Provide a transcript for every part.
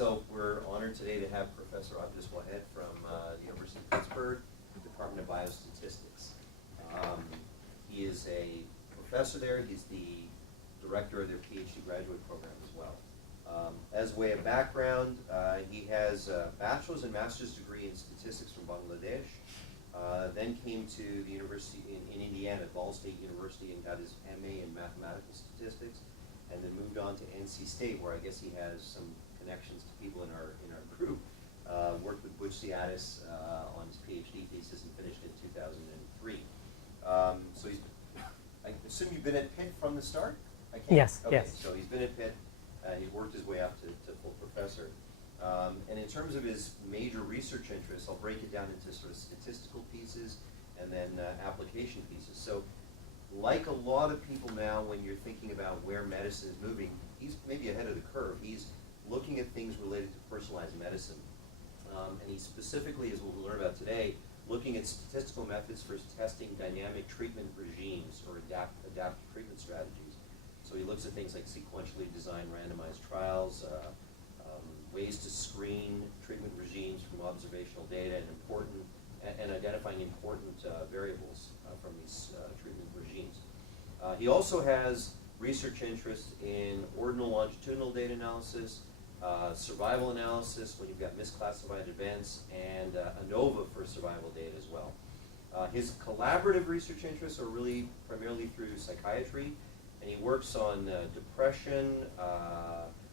So we're honored today to have Professor Abdus from the University of Pittsburgh, Department of Biostatistics. He is a professor there. He's the director of their PhD graduate program as well. As way of background, he has a bachelor's and master's degree in statistics from Bangladesh. Then came to the university in Indiana, Ball State University, and got his MA in mathematical statistics, and then moved on to NC State, where I guess he has some connections to people in our group. Worked with Biostatistics on his PhD thesis and finished in 2003. So he's, I assume you've been at Pitt from the start? Yes, okay, yes. So he's been at Pitt. He's worked his way up to full professor. And in terms of his major research interests, I'll break it down into sort of statistical pieces and then application pieces. So like a lot of people now, when you're thinking about where medicine is moving, he's maybe ahead of the curve. He's looking at things related to personalized medicine. And he specifically, as we'll learn about today, looking at statistical methods for testing dynamic treatment regimes or adaptive treatment strategies. So he looks at things like sequentially designed randomized trials, ways to screen treatment regimes from observational data and identifying important variables from these treatment regimes. He also has research interests in ordinal longitudinal data analysis, survival analysis when you've got misclassified events, and ANOVA for survival data as well. His collaborative research interests are really primarily through psychiatry, and he works on depression,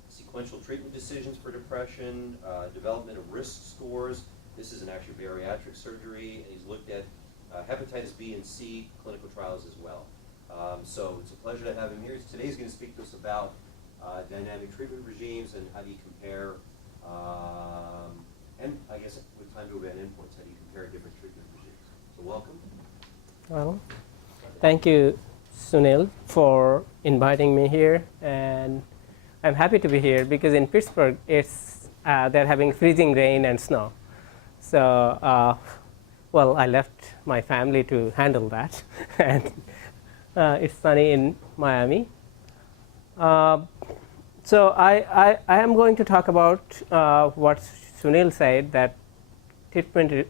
sequential treatment decisions for depression, development of risk scores. This is an actual bariatric surgery, and he's looked at hepatitis B and C clinical trials as well. So it's a pleasure to have him here. Today he's going to speak to us about dynamic treatment regimes and how do you compare, and I guess with time to event endpoints, how do you compare different treatment regimes. So welcome. Well, thank you, Sunil, for inviting me here, and I'm happy to be here because in Pittsburgh it's they're having freezing rain and snow. So, well, I left my family to handle that, and it's sunny in Miami. So I am going to talk about what Sunil said, that treatment,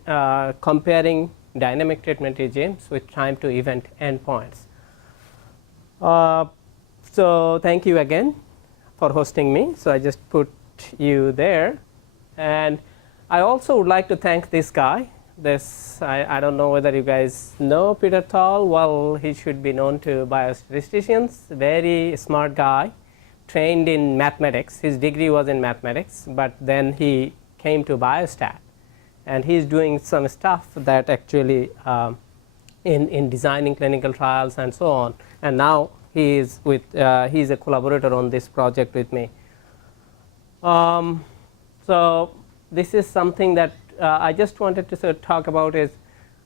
comparing dynamic treatment regimes with time to event endpoints. So thank you again for hosting me. So I just put you there. And I also would like to thank this guy. I don't know whether you guys know Peter Thal. Well, he should be known to biostatisticians. Very smart guy, trained in mathematics. His degree was in mathematics, but then he came to biostat. And he's doing some stuff that actually in designing clinical trials and so on. And now he is with, he's a collaborator on this project with me. So this is something that I just wanted to sort of talk about is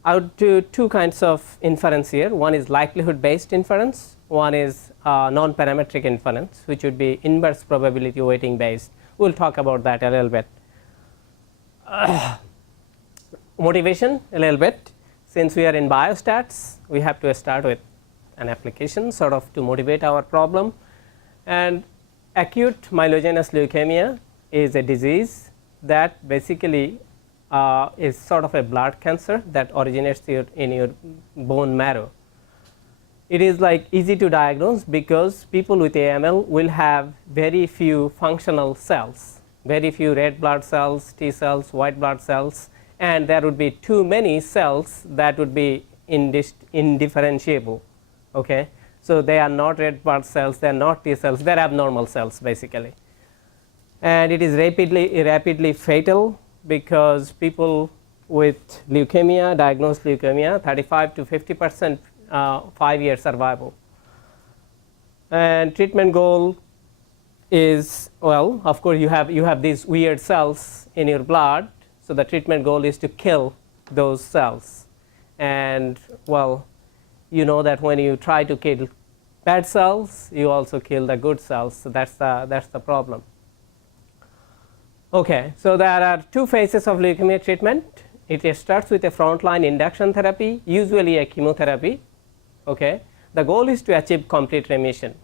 I would do two kinds of inference here. One is likelihood-based inference. One is nonparametric inference, which would be inverse probability weighting based. We'll talk about that a little bit. Motivation a little bit. Since we are in biostats, we have to start with an application sort of to motivate our problem. And acute myelogenous leukemia is a disease that basically is sort of a blood cancer that originates in your bone marrow. It is like easy to diagnose because people with AML will have very few functional cells, very few red blood cells, T cells, white blood cells, and there would be too many cells that would be indifferentiable. Okay, so they are not red blood cells, they are not T cells, they are abnormal cells basically. And it is rapidly fatal because people with leukemia, diagnosed leukemia, 35 to 50% 5-year survival. And treatment goal is, well, of course you have these weird cells in your blood, so the treatment goal is to kill those cells. And well, you know that when you try to kill bad cells, you also kill the good cells, so that's the problem. Okay, so there are two phases of leukemia treatment. It starts with a frontline induction therapy, usually a chemotherapy. Okay, the goal is to achieve complete remission,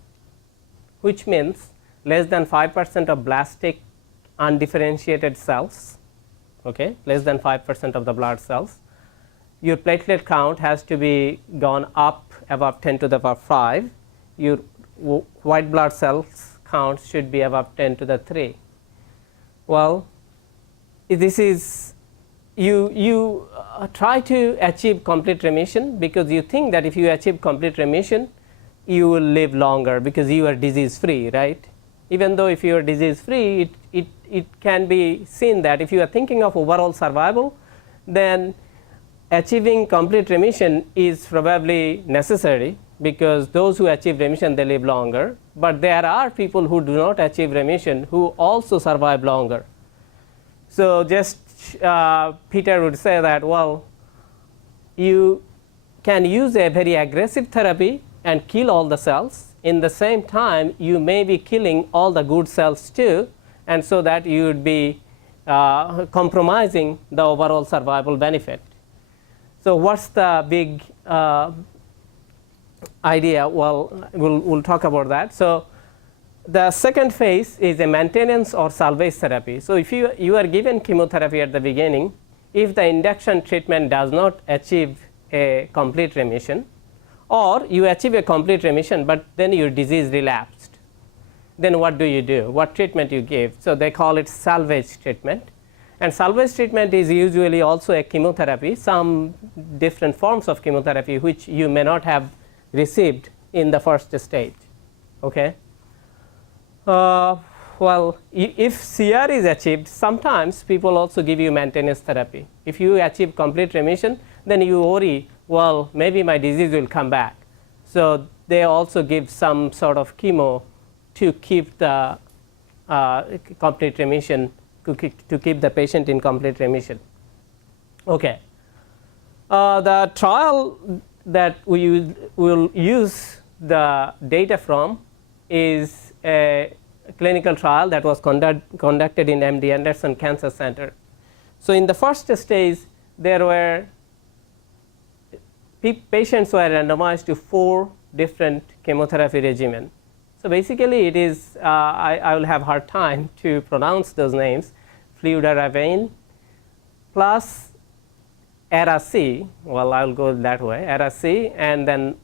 which means less than 5% of blastic undifferentiated cells, okay, less than 5% of the blood cells. Your platelet count has to be gone up above 10 to the power 5. Your white blood cells count should be above 10 to the 3. Well, this is you try to achieve complete remission because you think that if you achieve complete remission, you will live longer because you are disease free, right? Even though if you are disease free, it can be seen that if you are thinking of overall survival, then achieving complete remission is probably necessary because those who achieve remission, they live longer. But there are people who do not achieve remission who also survive longer. So just Peter would say that, well, you can use a very aggressive therapy and kill all the cells. In the same time, you may be killing all the good cells too, and so that you would be compromising the overall survival benefit. So what's the big idea? Well, we'll talk about that. So the second phase is a maintenance or salvage therapy. So if you are given chemotherapy at the beginning, if the induction treatment does not achieve a complete remission, or you achieve a complete remission but then your disease relapsed, then what do? What treatment you give? So they call it salvage treatment. And salvage treatment is usually also a chemotherapy, some different forms of chemotherapy which you may not have received in the first stage. Okay. Well, if CR is achieved, sometimes people also give you maintenance therapy. If you achieve complete remission, then you worry, well, maybe my disease will come back. So they also give some sort of chemo to keep the complete remission, to keep the patient in complete remission. Okay. The trial that we will use the data from is a clinical trial that was conducted in MD Anderson Cancer Center. So in the first stage, there were patients were randomized to 4 different chemotherapy regimens. So basically, it is I will have hard time to pronounce those names: fludarabine plus Ara-C. Well, I will go that way: Ara-C, and then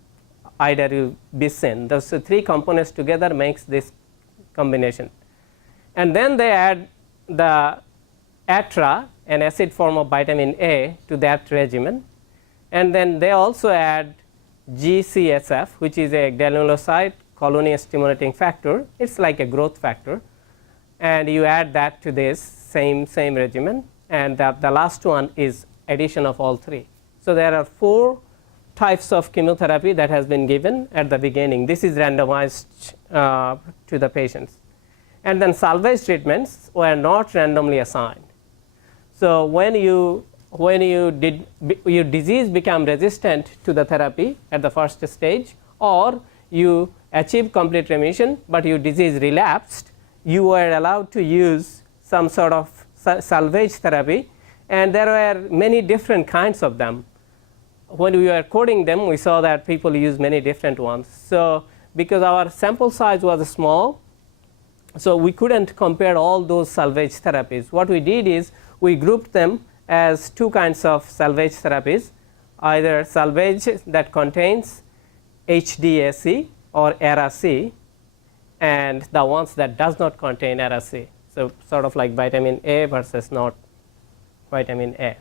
idarubicin. Those 3 components together makes this combination. And then they add the Atra, an acid form of vitamin A, to that regimen. And then they also add GCSF, which is a granulocyte colony stimulating factor. It's like a growth factor. And you add that to this same regimen. And the last one is addition of all 3. So there are 4 types of chemotherapy that has been given at the beginning. This is randomized to the patients. And then salvage treatments were not randomly assigned. So when your disease become resistant to the therapy at the first stage, or you achieve complete remission but your disease relapsed, you were allowed to use some sort of salvage therapy, and there were many different kinds of them. When we were coding them, we saw that people use many different ones. So because our sample size was small, so we couldn't compare all those salvage therapies. What we did is we grouped them as 2 kinds of salvage therapies: either salvage that contains HDAC or Ara-C, and the ones that does not contain Ara-C. So sort of like vitamin A versus not vitamin A.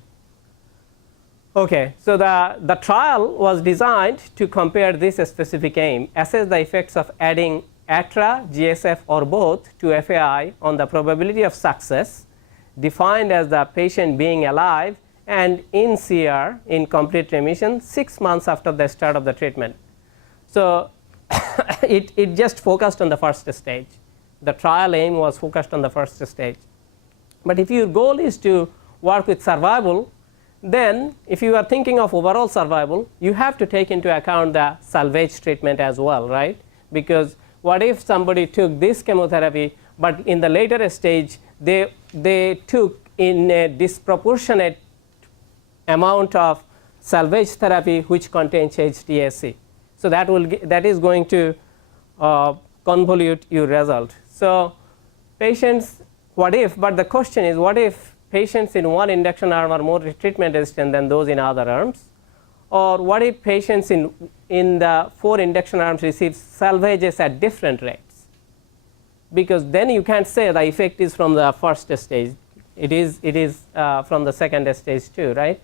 Okay, so the trial was designed to compare this specific aim: assess the effects of adding Atra, GSF, or both to FAI on the probability of success, defined as the patient being alive and in CR, in complete remission, 6 months after the start of the treatment. So it just focused on the first stage. The trial aim was focused on the first stage. But if your goal is to work with survival, then if you are thinking of overall survival, you have to take into account the salvage treatment as well, right? Because what if somebody took this chemotherapy, but in the later stage they took in a disproportionate amount of salvage therapy which contains HDAC. So that is going to convolute your result. So patients what if, but the question is, what if patients in one induction arm are more treatment resistant than those in other arms? Or what if patients in the 4 induction arms receive salvages at different rates? Because then you can't say the effect is from the first stage. It is from the second stage too, right?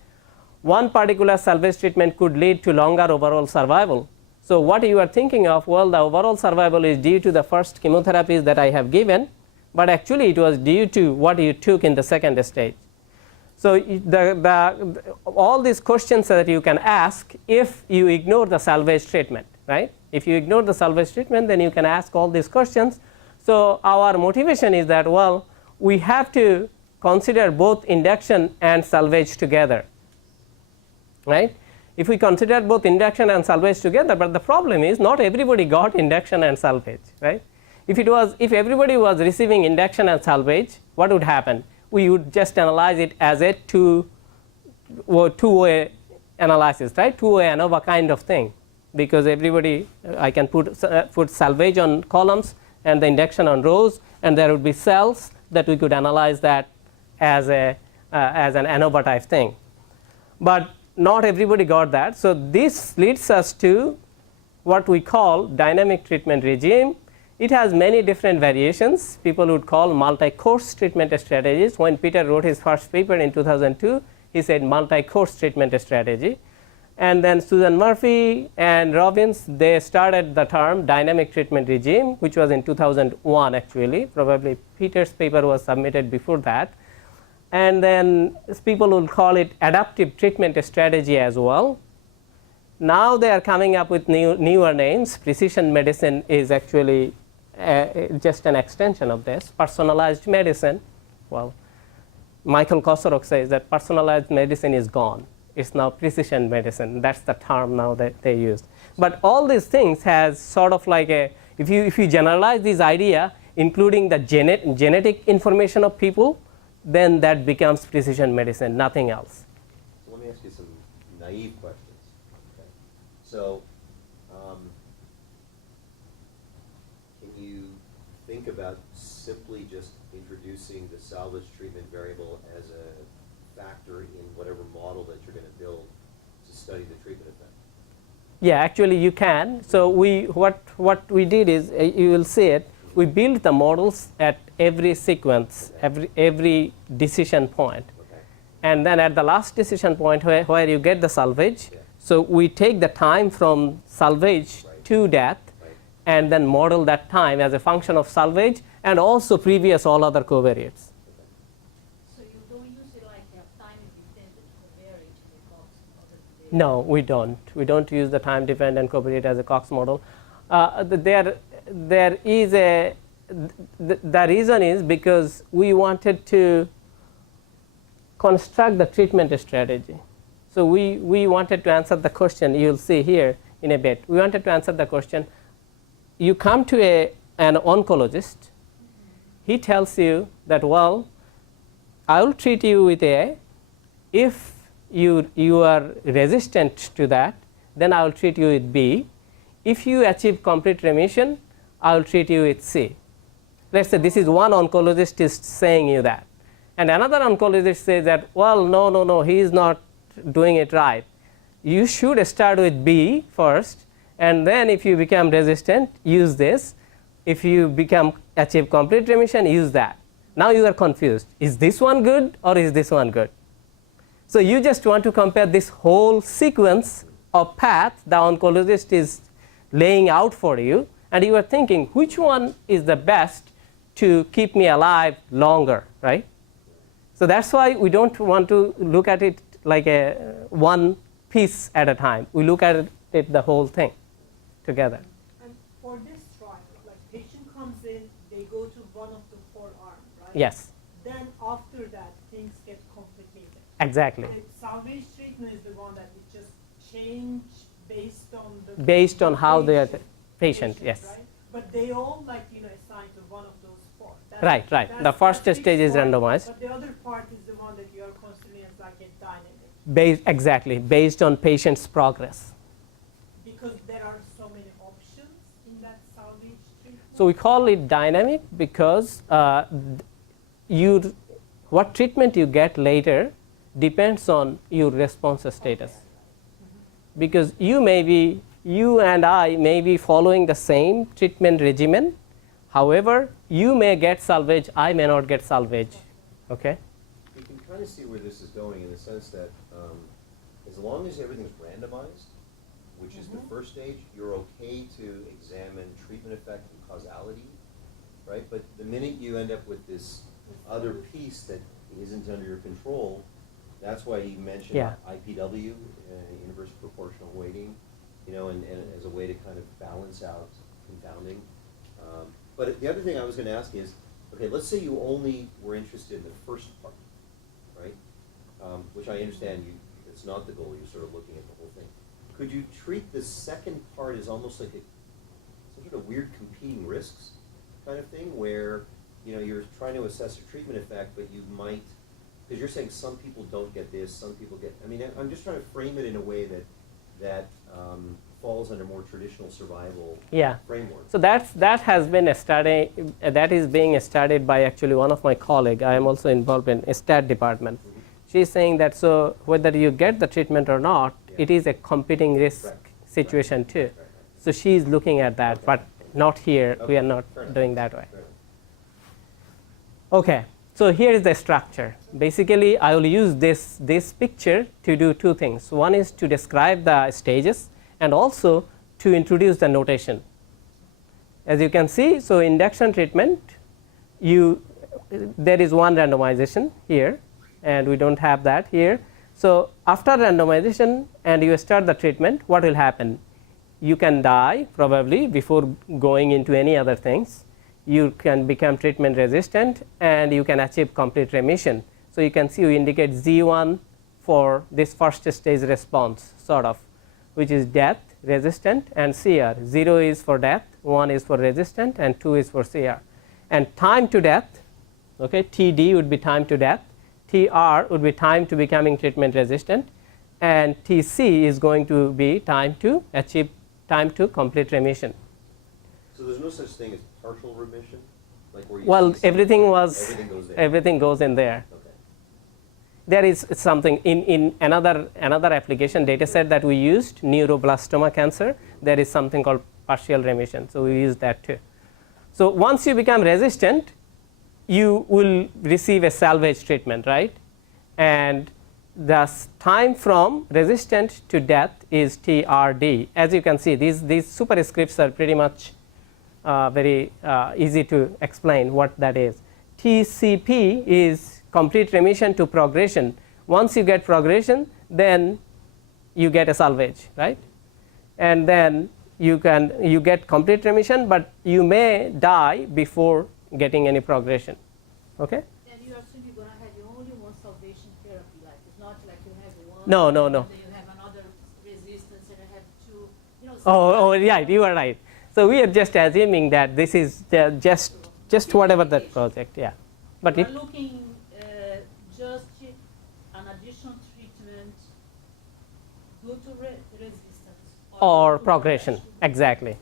One particular salvage treatment could lead to longer overall survival. So what you are thinking of, well, the overall survival is due to the first chemotherapies that I have given, but actually it was due to what you took in the second stage. So all these questions that you can ask if you ignore the salvage treatment, right? If you ignore the salvage treatment, then you can ask all these questions. So our motivation is that, well, we have to consider both induction and salvage together, right? If we consider both induction and salvage together, but the problem is not everybody got induction and salvage, right? If everybody was receiving induction and salvage, what would happen? We would just analyze it as a two-way analysis, right? Two-way ANOVA kind of thing, because everybody, I can put salvage on columns and the induction on rows, and there would be cells that we could analyze that as an ANOVA type thing. But not everybody got that. So this leads us to what we call dynamic treatment regime. It has many different variations. People would call multi-course treatment strategies. When Peter wrote his first paper in 2002, he said multi-course treatment strategy. And then Susan Murphy and Robbins, they started the term dynamic treatment regime, which was in 2001 actually. Probably Peter's paper was submitted before that. And then people will call it adaptive treatment strategy as well. Now they are coming up with newer names. Precision medicine is actually just an extension of this. Personalized medicine, well, Michael Kosorok says that personalized medicine is gone. It's now precision medicine. That's the term now that they use. But all these things has sort of like if you generalize this idea, including the genetic information of people, then that becomes precision medicine, nothing else. So let me ask you some naive questions. Okay. So can you think about simply just introducing the salvage treatment variable as a factor in whatever model that you're going to build to study the treatment effect? Yeah, actually you can. So what we did is, you will see it, we built the models at every sequence, every decision point. Okay. And then at the last decision point where you get the salvage, so we take the time from salvage to death, and then model that time as a function of salvage and also previous all other covariates. So you don't use it like a time-dependent covariate in the Cox model? No, we don't. We don't use the time-dependent covariate as a Cox model. There is the reason is because we wanted to construct the treatment strategy. So we wanted to answer the question, you'll see here in a bit. We wanted to answer the question, you come to an oncologist, he tells you that, well, I will treat you with A. If you are resistant to that, then I will treat you with B. If you achieve complete remission, I will treat you with C. Let's say this is one oncologist is saying you that. And another oncologist says that, well, no, he is not doing it right. You should start with B first, and then if you become resistant, use this. If you achieve complete remission, use that. Now you are confused. Is this one good or is this one good? So you just want to compare this whole sequence of paths the oncologist is laying out for you, and you are thinking which one is the best to keep me alive longer, right? So that's why we don't want to look at it like a one piece at a time. We look at it the whole thing together. And for this trial, like patient comes in, they go to one of the 4 arms, right? Yes. Then after that, things get complicated. Exactly. The salvage treatment is the one that it just change based on how they are patient, yes. Right? But they all assigned to one of those 4. Right. The first stage is randomized. But the other part is the one that you are considering as like a dynamic. Exactly, based on patient's progress. Because there are so many options in that salvage treatment. So we call it dynamic because what treatment you get later depends on your response status, because you and I may be following the same treatment regimen. However, you may get salvage, I may not get salvage. Okay. You can kind of see where this is going in the sense that as long as everything's randomized, which is the first stage, you're okay to examine treatment effect and causality, right? But the minute you end up with this other piece that isn't under your control, that's why you mentioned IPW, inverse proportional weighting, and as a way to kind of balance out confounding. But the other thing I was going to ask is, okay, let's say you only were interested in the first part, right? Which I understand it's not the goal, you're sort of looking at the whole thing. Could you treat the second part as almost like some sort of weird competing risks kind of thing, where you're trying to assess a treatment effect, but you might, because you're saying some people don't get this, some people get, I'm just trying to frame it in a way that falls under more traditional survival framework. So that has been a study, that is being studied by actually one of my colleagues. I am also involved in a stat department. She's saying that so whether you get the treatment or not, it is a competing risk situation too. So she's looking at that, but not here. We are not doing that way. Okay, so here is the structure. Basically, I will use this picture to do two things. One is to describe the stages and also to introduce the notation. As you can see, so induction treatment, there is one randomization here, and we don't have that here. So after randomization and you start the treatment, what will happen? You can die probably before going into any other things. You can become treatment resistant and you can achieve complete remission. So you can see we indicate Z1 for this first stage response sort of, which is death, resistant, and CR. 0 is for death, 1 is for resistant, and 2 is for CR. And time to death, okay, TD would be time to death, TR would be time to becoming treatment resistant, and TC is going to be time to achieve time to complete remission. So there's no such thing as partial remission? Like where you everything goes in there. Okay. There is something in another application data set that we used, neuroblastoma cancer, there is something called partial remission. So we use that too. So once you become resistant, you will receive a salvage treatment, right? And the time from resistant to death is TRD. As you can see, these superscripts are pretty much very easy to explain what that is. TCP is complete remission to progression. Once you get progression, then you get a salvage, right? And then you get complete remission, but you may die before getting any progression. Okay? And you assume you're going to have only one salvation therapy, like it's not like you have one. No. And then you have another resistance, and you have two. Yeah, you are right. So we are just assuming that this is just whatever that project, yeah. But we're looking just an additional treatment due to resistance or progression, exactly.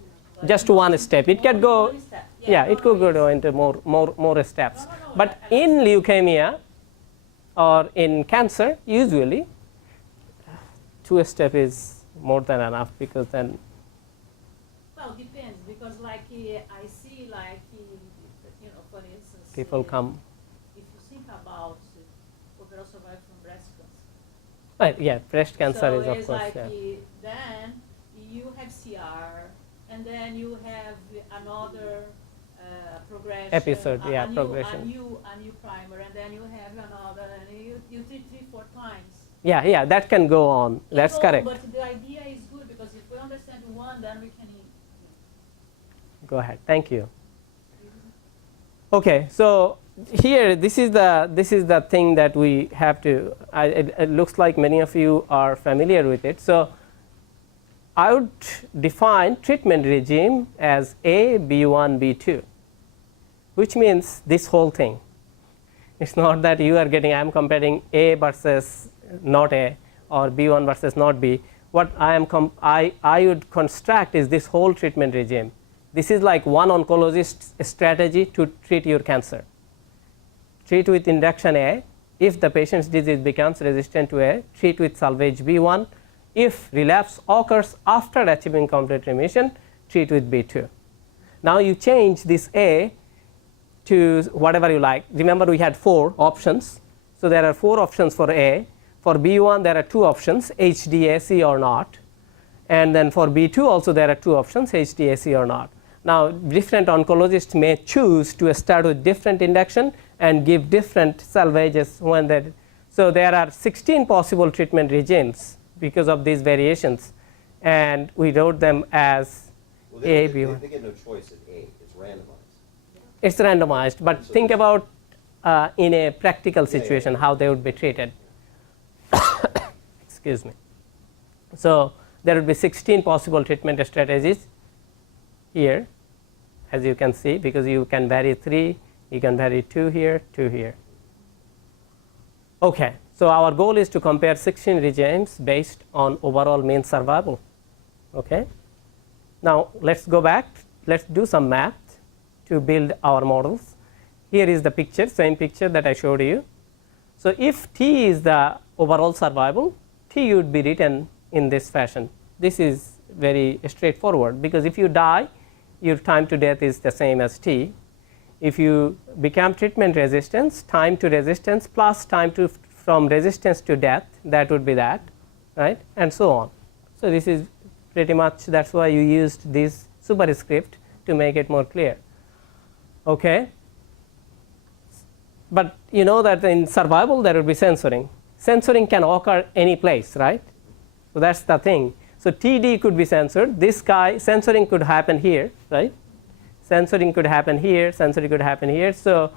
Just one step. It can go. It could go into more steps. But in leukemia or in cancer, usually 2 step is more than enough, because then. Well, depends, because like I see like for instance, People come. If you think about overall survival from breast cancer. Right, yeah, breast cancer So is of it's course. like Yeah. then you have CR, and then you have another progression. Episode, yeah, a progression. A new primer, and then you have another, and you treat 3-4 times. Yeah, that can go on. That's So, correct. But the idea is good, because if we understand one, then we can. Go ahead. Thank you. Okay, so here this is the thing that we have to. It looks like many of you are familiar with it. So I would define treatment regime as A, B1, B2, which means this whole thing. It's not that you are getting. I am comparing A versus not A, or B1 versus not B. What I would construct is this whole treatment regime. This is like one oncologist strategy to treat your cancer. treat with induction A. If the patient's disease becomes resistant to A, treat with salvage B1. If relapse occurs after achieving complete remission, treat with B2. Now you change this A to whatever you like. Remember, we had 4 options. So there are 4 options for A. For B1 there are 2 options, HDAC or not. And then for B2 also there are 2 options, HDAC or not. Now different oncologists may choose to start with different induction and give different salvages when they. So there are 16 possible treatment regimes because of these variations, and we wrote them as A, B1. They get no choice at A. It's randomized. It's randomized, but think about in a practical situation how they would be treated. Excuse me. So there would be 16 possible treatment strategies here, as you can see, because you can vary 3, you can vary 2 here, 2 here. Okay, so our goal is to compare 16 regimes based on overall mean survival. Okay. Now let's go back, let's do some math to build our models. Here is the picture, same picture that I showed you. So if T is the overall survival, T would be written in this fashion. This is very straightforward, because if you die, your time to death is the same as T. If you become treatment resistant, time to resistance plus time to from resistance to death, that would be that, right, and so on. So this is pretty much, that's why you used this superscript to make it more clear. Okay. But you know that in survival there will be censoring. Censoring can occur any place, right? So that's the thing. So TD could be censored. This guy, censoring could happen here, right? Censoring could happen here, censoring could happen here. So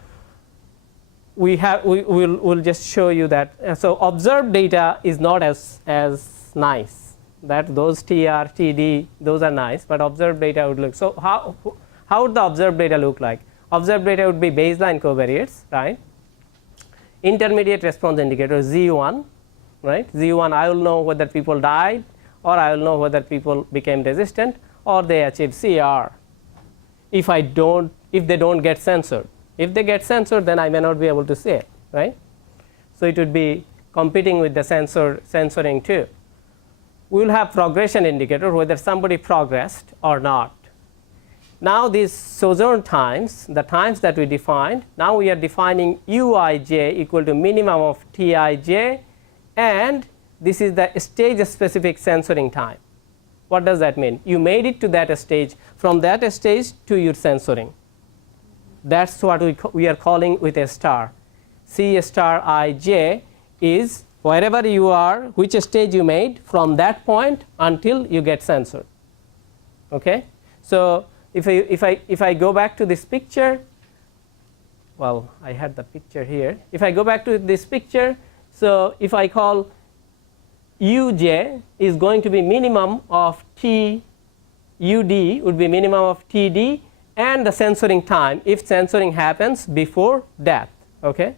we'll just show you that. So observed data is not as nice. That those TR, TD, those are nice, but observed data would look. So how would the observed data look like? Observed data would be baseline covariates, right? Intermediate response indicator Z1, right? Z1, I will know whether people died, or I will know whether people became resistant, or they achieved CR. If they don't get censored. If they get censored, then I may not be able to say it, right? So it would be competing with the censoring too. We will have progression indicator, whether somebody progressed or not. Now these sojourn times, the times that we defined, now we are defining Uij equal to minimum of Tij, and this is the stage specific censoring time. What does that mean? You made it to that stage, from that stage to your censoring. That's what we are calling with a star. C star Ij is wherever you are, which stage you made from that point until you get censored. Okay? So if I go back to this picture, well, I had the picture here. If I go back to this picture, so if I call Uj is going to be minimum of T, Ud would be minimum of Td, and the censoring time if censoring happens before death. Okay?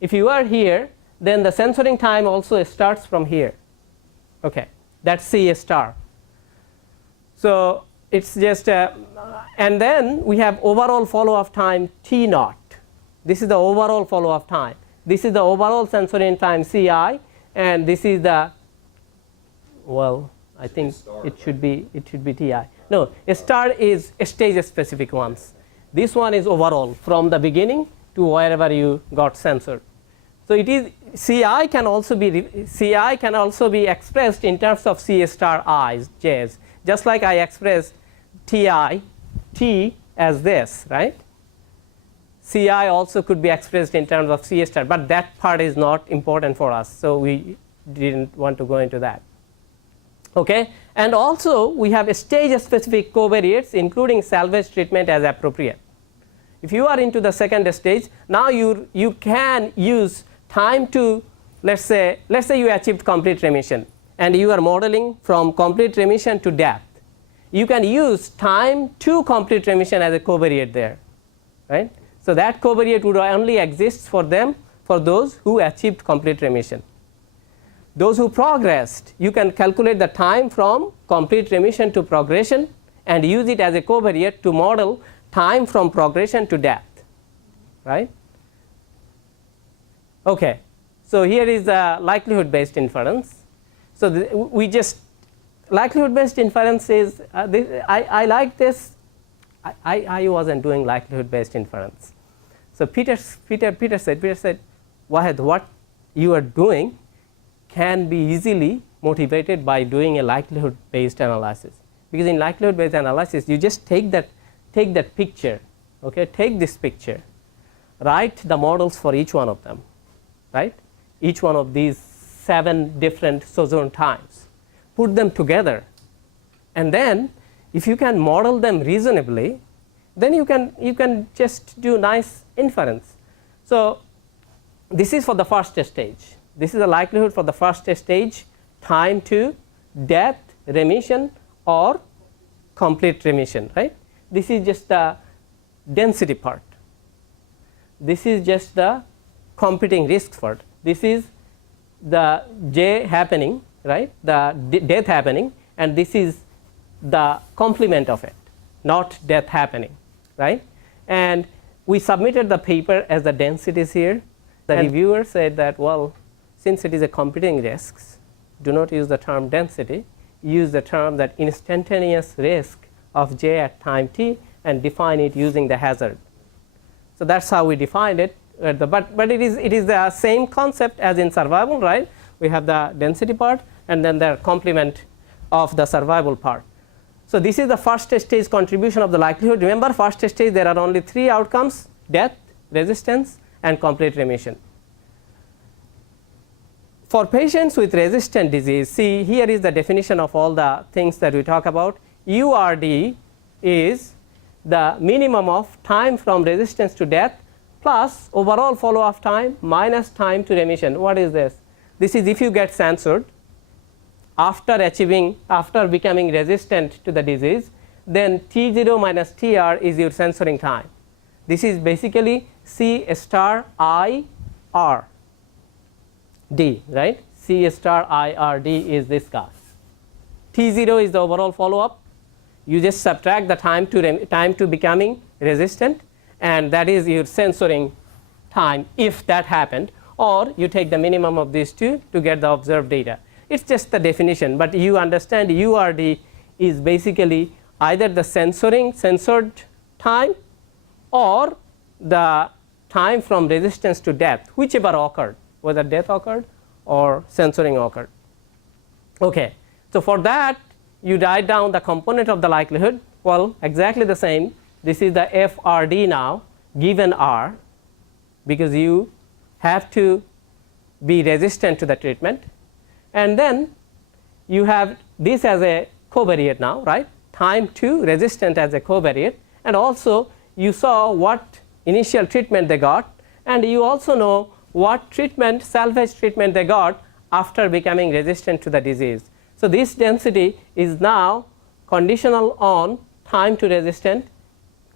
If you are here, then the censoring time also starts from here. Okay, that's C star. So it's just and then we have overall follow-up time T naught. This is the overall follow-up time. This is the overall censoring time Ci, and this is the, well, I think it should be Ti. No, a star is stage specific ones. This one is overall from the beginning to wherever you got censored. So it is Ci can also be expressed in terms of C star i's, j's, just like I expressed Ti, T as this, right? Ci also could be expressed in terms of C star, but that part is not important for us, so we didn't want to go into that. Okay, and also we have a stage specific covariates including salvage treatment as appropriate. If you are into the second stage, now you can use time to, let's say you achieved complete remission and you are modeling from complete remission to death. You can use time to complete remission as a covariate there, right? So that covariate would only exist for those who achieved complete remission. Those who progressed, you can calculate the time from complete remission to progression and use it as a covariate to model time from progression to death, right? Okay, so here is the likelihood based inference. So we just likelihood based inference is I like this. I wasn't doing likelihood based inference. So Peter said, Wahed, what you are doing can be easily motivated by doing a likelihood based analysis, because in likelihood based analysis you just take that picture, okay, take this picture, write the models for each one of them, right, each one of these 7 different sojourn times, put them together, and then if you can model them reasonably, then you can just do nice inference. So this is for the first stage. This is the likelihood for the first stage, time to death, remission, or complete remission, right? This is just the density part. This is just the computing risks part. This is the J happening, right, the death happening, and this is the complement of it, not death happening, right? And we submitted the paper as the densities here. The reviewer said that, well, since it is a computing risks, do not use the term density, use the term that instantaneous risk of J at time t and define it using the hazard. So that's how we defined it. But it is the same concept as in survival, right? We have the density part and then the complement of the survival part. So this is the first stage contribution of the likelihood. Remember, first stage there are only 3 outcomes: death, resistance, and complete remission. For patients with resistant disease, see here is the definition of all the things that we talk about. URD is the minimum of time from resistance to death plus overall follow-up time minus time to remission. What is this? This is if you get censored after becoming resistant to the disease, then T0 minus TR is your censoring time. This is basically C star I R D, right? C star I R D is this guy. T0 is the overall follow-up. You just subtract the time to becoming resistant, and that is your censoring time if that happened, or you take the minimum of these two to get the observed data. It's just the definition, but you understand URD is basically either the censored time or the time from resistance to death, whichever occurred, whether death occurred or censoring occurred. Okay, so for that you write down the component of the likelihood. Well, exactly the same. This is the FRD now given R, because you have to be resistant to the treatment, and then you have this as a covariate now, right? Time to resistant as a covariate, and also you saw what initial treatment they got, and you also know what treatment, salvage treatment they got after becoming resistant to the disease. So this density is now conditional on time to resistant,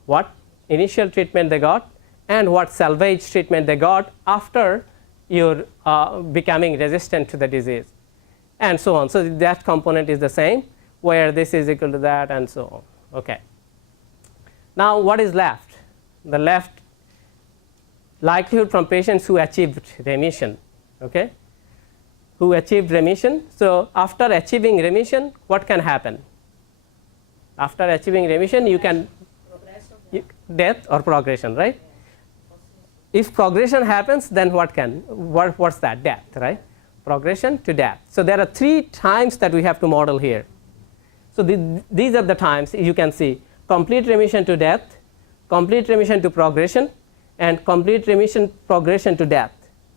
what initial treatment they got, and what salvage treatment they got after your becoming resistant to the disease, and so on. So that component is the same, where this is equal to that, and so on. Okay. Now what is left? The left likelihood from patients who achieved remission. Okay, who achieved remission. So after achieving remission, what can happen? After achieving remission, you can death or progression, right? If progression happens, then what's that? Death, right? Progression to death. So there are 3 times that we have to model here. So these are the times you can see: complete remission to death, complete remission to progression, and complete remission progression to death,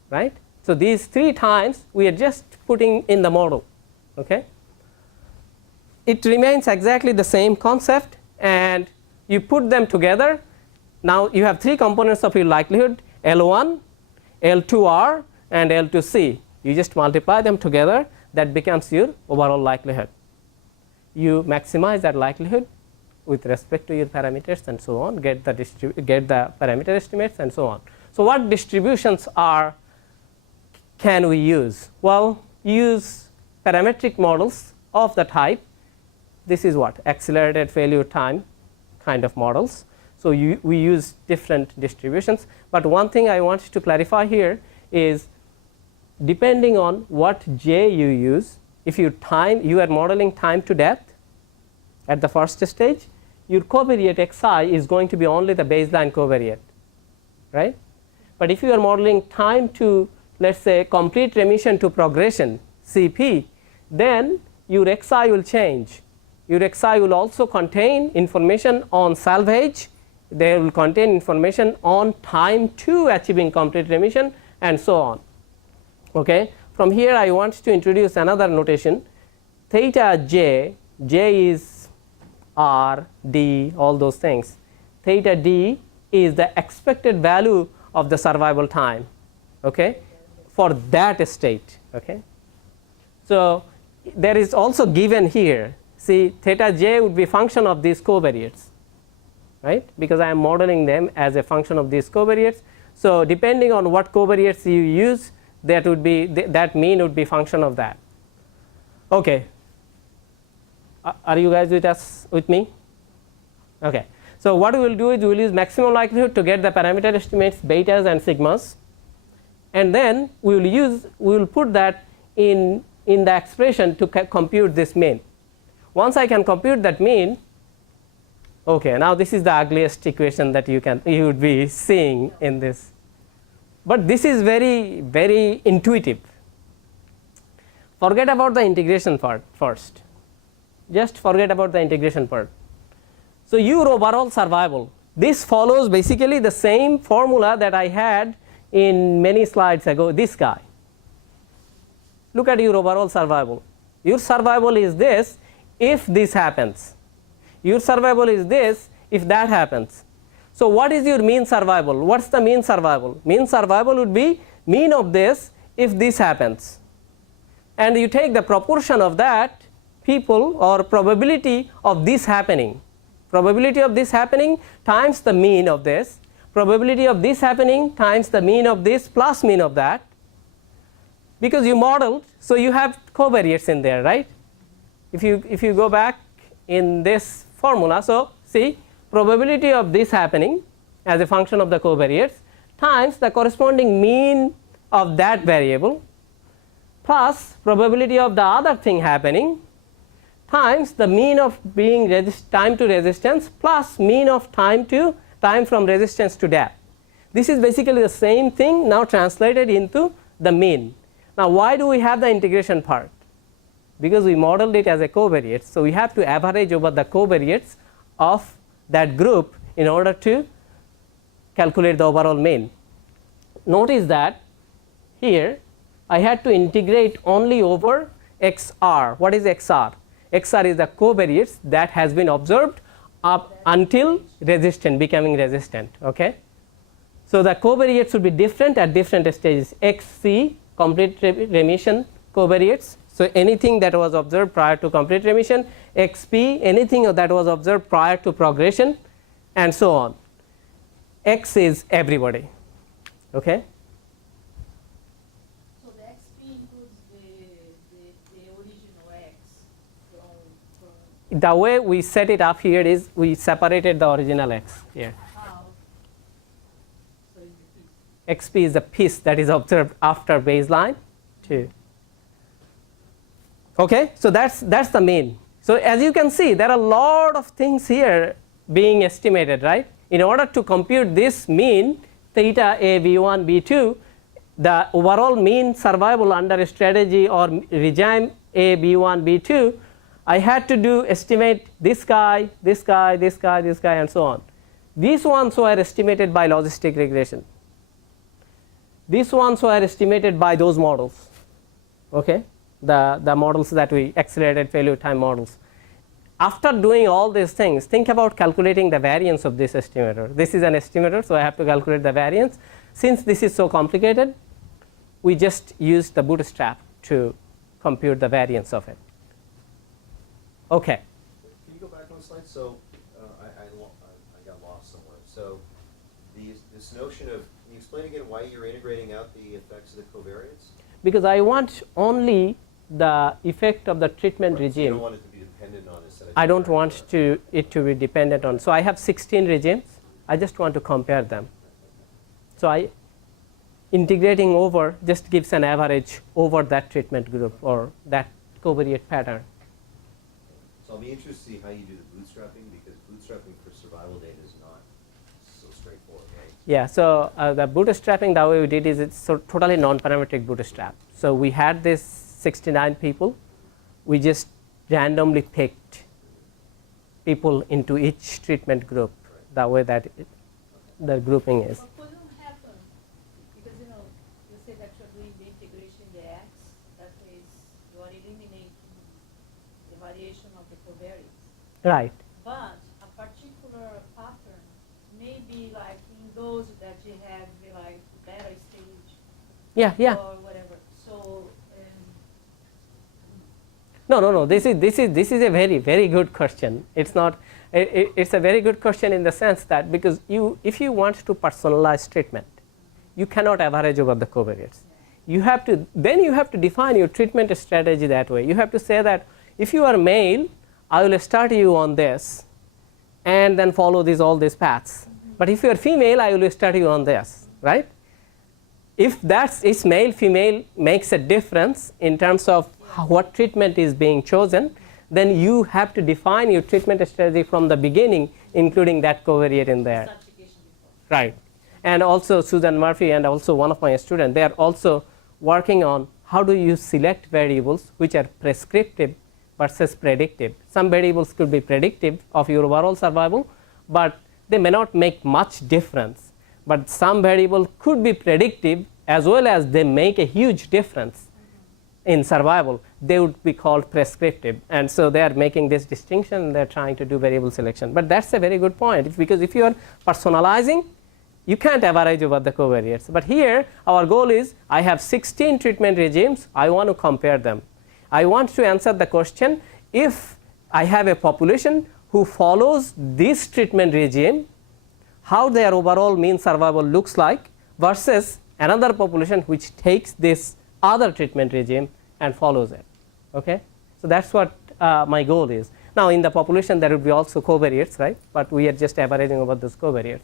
right? So these 3 times we are just putting in the model. Okay, it remains exactly the same concept, and you put them together. Now you have 3 components of your likelihood: L1, L2R, and L2C. You just multiply them together, that becomes your overall likelihood. You maximize that likelihood with respect to your parameters and so on, get the parameter estimates and so on. So what distributions can we use? Well, use parametric models of the type. This is what? Accelerated failure time kind of models. So we use different distributions. But one thing I want to clarify here, is depending on what j you use. If you are modeling time to death at the first stage, your covariate xi is going to be only the baseline covariate, right? But if you are modeling time to, let's say, complete remission to progression, CP, then your xi will change. Your xi will also contain information on salvage. They will contain information on time to achieving complete remission and so on. Okay. From here I want to introduce another notation. Theta j, j is r, d, all those things. Theta d is the expected value of the survival time, okay, for that state. Okay. So there is also given here, see, theta j would be function of these covariates, right, because I am modeling them as a function of these covariates. So depending on what covariates you use, that would be that mean would be function of that. Okay. Are you guys with me? Okay. So what we will do is we will use maximum likelihood to get the parameter estimates, betas and sigmas, and then we will put that in the expression to compute this mean. Once I can compute that mean, okay, now this is the ugliest equation that you would be seeing in this, but this is very, very intuitive. Forget about the integration part first. Just forget about the integration part. So your overall survival, this follows basically the same formula that I had in many slides ago, this guy. Look at your overall survival. Your survival is this if this happens. Your survival is this if that happens. So what is your mean survival? What's the mean survival? Mean survival would be mean of this if this happens. And you take the proportion of that people or probability of this happening. Probability of this happening times the mean of this. Probability of this happening times the mean of this plus mean of that. Because you modeled, so you have covariates in there, right? If you go back in this formula, so see, probability of this happening as a function of the covariates times the corresponding mean of that variable plus probability of the other thing happening times the mean of being time to resistance plus mean of time from resistance to death. This is basically the same thing now translated into the mean. Now why do we have the integration part? Because we modeled it as a covariate, so we have to average over the covariates of that group in order to calculate the overall mean. Notice that here I had to integrate only over XR. What is XR? XR is the covariates that has been observed up until resistant, becoming resistant. Okay. So the covariates will be different at different stages. XC, complete remission covariates. So anything that was observed prior to complete remission. XP, anything that was observed prior to progression, and so on. X is everybody. Okay. So the XP includes the original X from The way we set it up here is we separated the original X here. how? So XP is the piece that is observed after baseline too. Okay, so that's the mean. So as you can see, there are a lot of things here being estimated, right? In order to compute this mean theta A B1 B2, the overall mean survival under a strategy or regime A B1 B2, I had to estimate this guy, this guy, this guy, this guy, and so on. These ones were estimated by logistic regression. These ones were estimated by those models. Okay, the models that we accelerated failure time models. After doing all these things, think about calculating the variance of this estimator. This is an estimator, so I have to calculate the variance. Since this is so complicated, we just used the bootstrap to compute the variance of it. Okay. Can you go back on the slide? So I got lost somewhere. So this notion of, can you explain again why you're integrating out the effects of the covariates? Because I want only the effect of the treatment Right, regime. so you don't want it to be dependent on a set of I don't want it to be dependent on. So I have 16 regimes. I just want to compare them. So integrating over just gives an average over that treatment group or that covariate pattern. So I'll be interested to see how you do the bootstrapping, because bootstrapping for survival data is not so straightforward, right? Yeah, so the bootstrapping, the way we did is it's totally non-parametric bootstrap. So we had this 69 people. We just randomly picked people into each treatment group, the way that the grouping is. What couldn't happen, because you say that you're doing the integration in the X, that is, you are eliminating the variation of the covariates. Right. But a particular pattern may be like in those that you have like beta stage Yeah, yeah. or whatever. So No. This is a very good question. It's not. It's a very good question in the sense that because if you want to personalize treatment, you cannot average over the covariates. You have to define your treatment strategy that way. You have to say that if you are male, I will start you on this, and then follow all these paths. But if you are female, I will start you on this, right? If it's male female makes a difference in terms of what treatment is being chosen, then you have to define your treatment strategy from the beginning, including that covariate in there. Right. And also Susan Murphy and also one of my students, they are also working on how do you select variables which are prescriptive versus predictive. Some variables could be predictive of your overall survival, but they may not make much difference. But some variable could be predictive as well as they make a huge difference in survival. They would be called prescriptive, and so they are making this distinction and they are trying to do variable selection. But that's a very good point, because if you are personalizing, you can't average over the covariates. But here our goal is I have 16 treatment regimes, I want to compare them. I want to answer the question, if I have a population who follows this treatment regime, how their overall mean survival looks like versus another population which takes this other treatment regime and follows it. Okay, so that's what my goal is. Now in the population there will be also covariates, right? But we are just averaging over those covariates.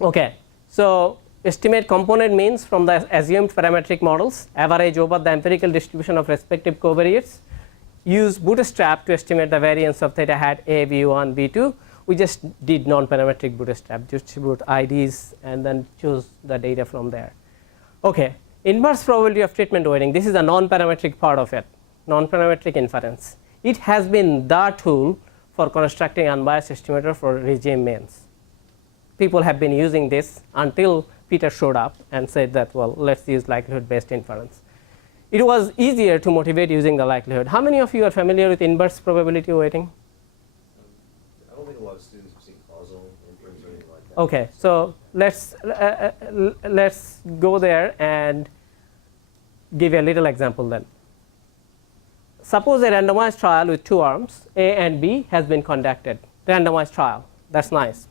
Okay, so estimate component means from the assumed parametric models, average over the empirical distribution of respective covariates. Use bootstrap to estimate the variance of theta hat A, V1, V2. We just did non-parametric bootstrap, distribute IDs and then choose the data from there. Okay. Inverse probability of treatment weighting, this is a non-parametric part of it, non-parametric inference. It has been the tool for constructing unbiased estimator for regime means. People have been using this until Peter showed up and said that, well, let's use likelihood-based inference. It was easier to motivate using the likelihood. How many of you are familiar with inverse probability weighting? I don't think a lot of students have seen causal inference or anything like that. Okay, so let's go there and give you a little example then. Suppose a randomized trial with two arms, A and B, has been conducted. Randomized trial, that's nice.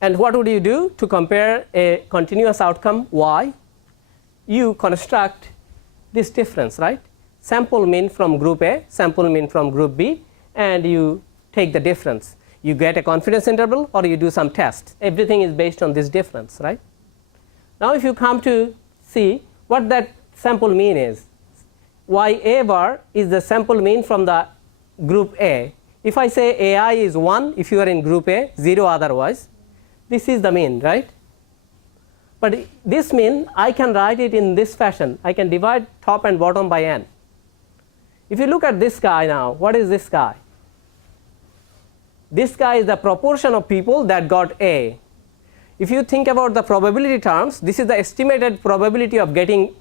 And what would you do to compare a continuous outcome Y? You construct this difference, right? Sample mean from group A, sample mean from group B, and you take the difference. You get a confidence interval or you do some test. Everything is based on this difference, right? Now if you come to see what that sample mean is, YA bar is the sample mean from the group A. If I say AI is 1 if you are in group A, 0 otherwise, this is the mean, right? But this mean I can write it in this fashion. I can divide top and bottom by n. If you look at this guy now, what is this guy? This guy is the proportion of people that got A. If you think about the probability terms, this is the estimated probability of getting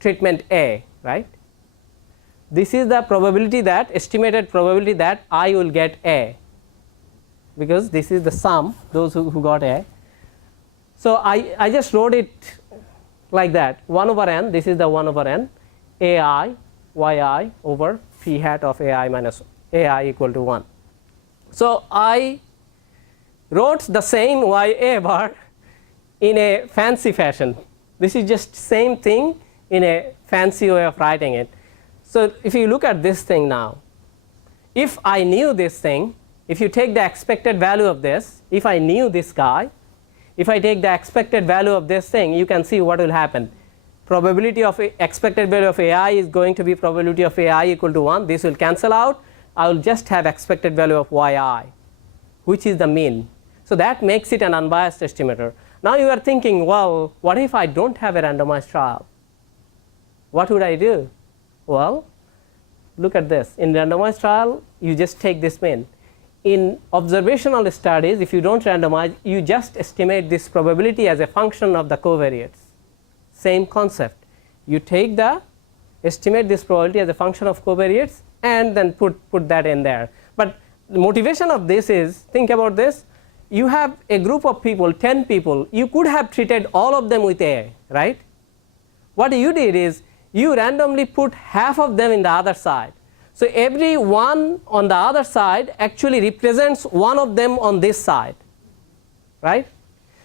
treatment A, right? This is the probability that, estimated probability that I will get A, because this is the sum, those who got A. So I just wrote it like that, 1 over n, this is the 1 over n, AI, yi over phi hat of AI minus AI equal to 1. So I wrote the same YA bar in a fancy fashion. This is just same thing in a fancy way of writing it. So if you look at this thing now, if I knew this thing, if you take the expected value of this, if I knew this guy, If I take the expected value of this thing, you can see what will happen. Probability of expected value of AI is going to be probability of AI equal to 1. This will cancel out. I will just have expected value of yi, which is the mean. So that makes it an unbiased estimator. Now you are thinking, well, what if I don't have a randomized trial? What would I do? Well, look at this. In randomized trial, you just take this mean. In observational studies, if you don't randomize, you just estimate this probability as a function of the covariates. Same concept. You take the estimate this probability as a function of covariates and then put that in there. But the motivation of this is, think about this. You have a group of people, 10 people. You could have treated all of them with A, right? What you did is you randomly put half of them in the other side. So every one on the other side actually represents one of them on this side, right?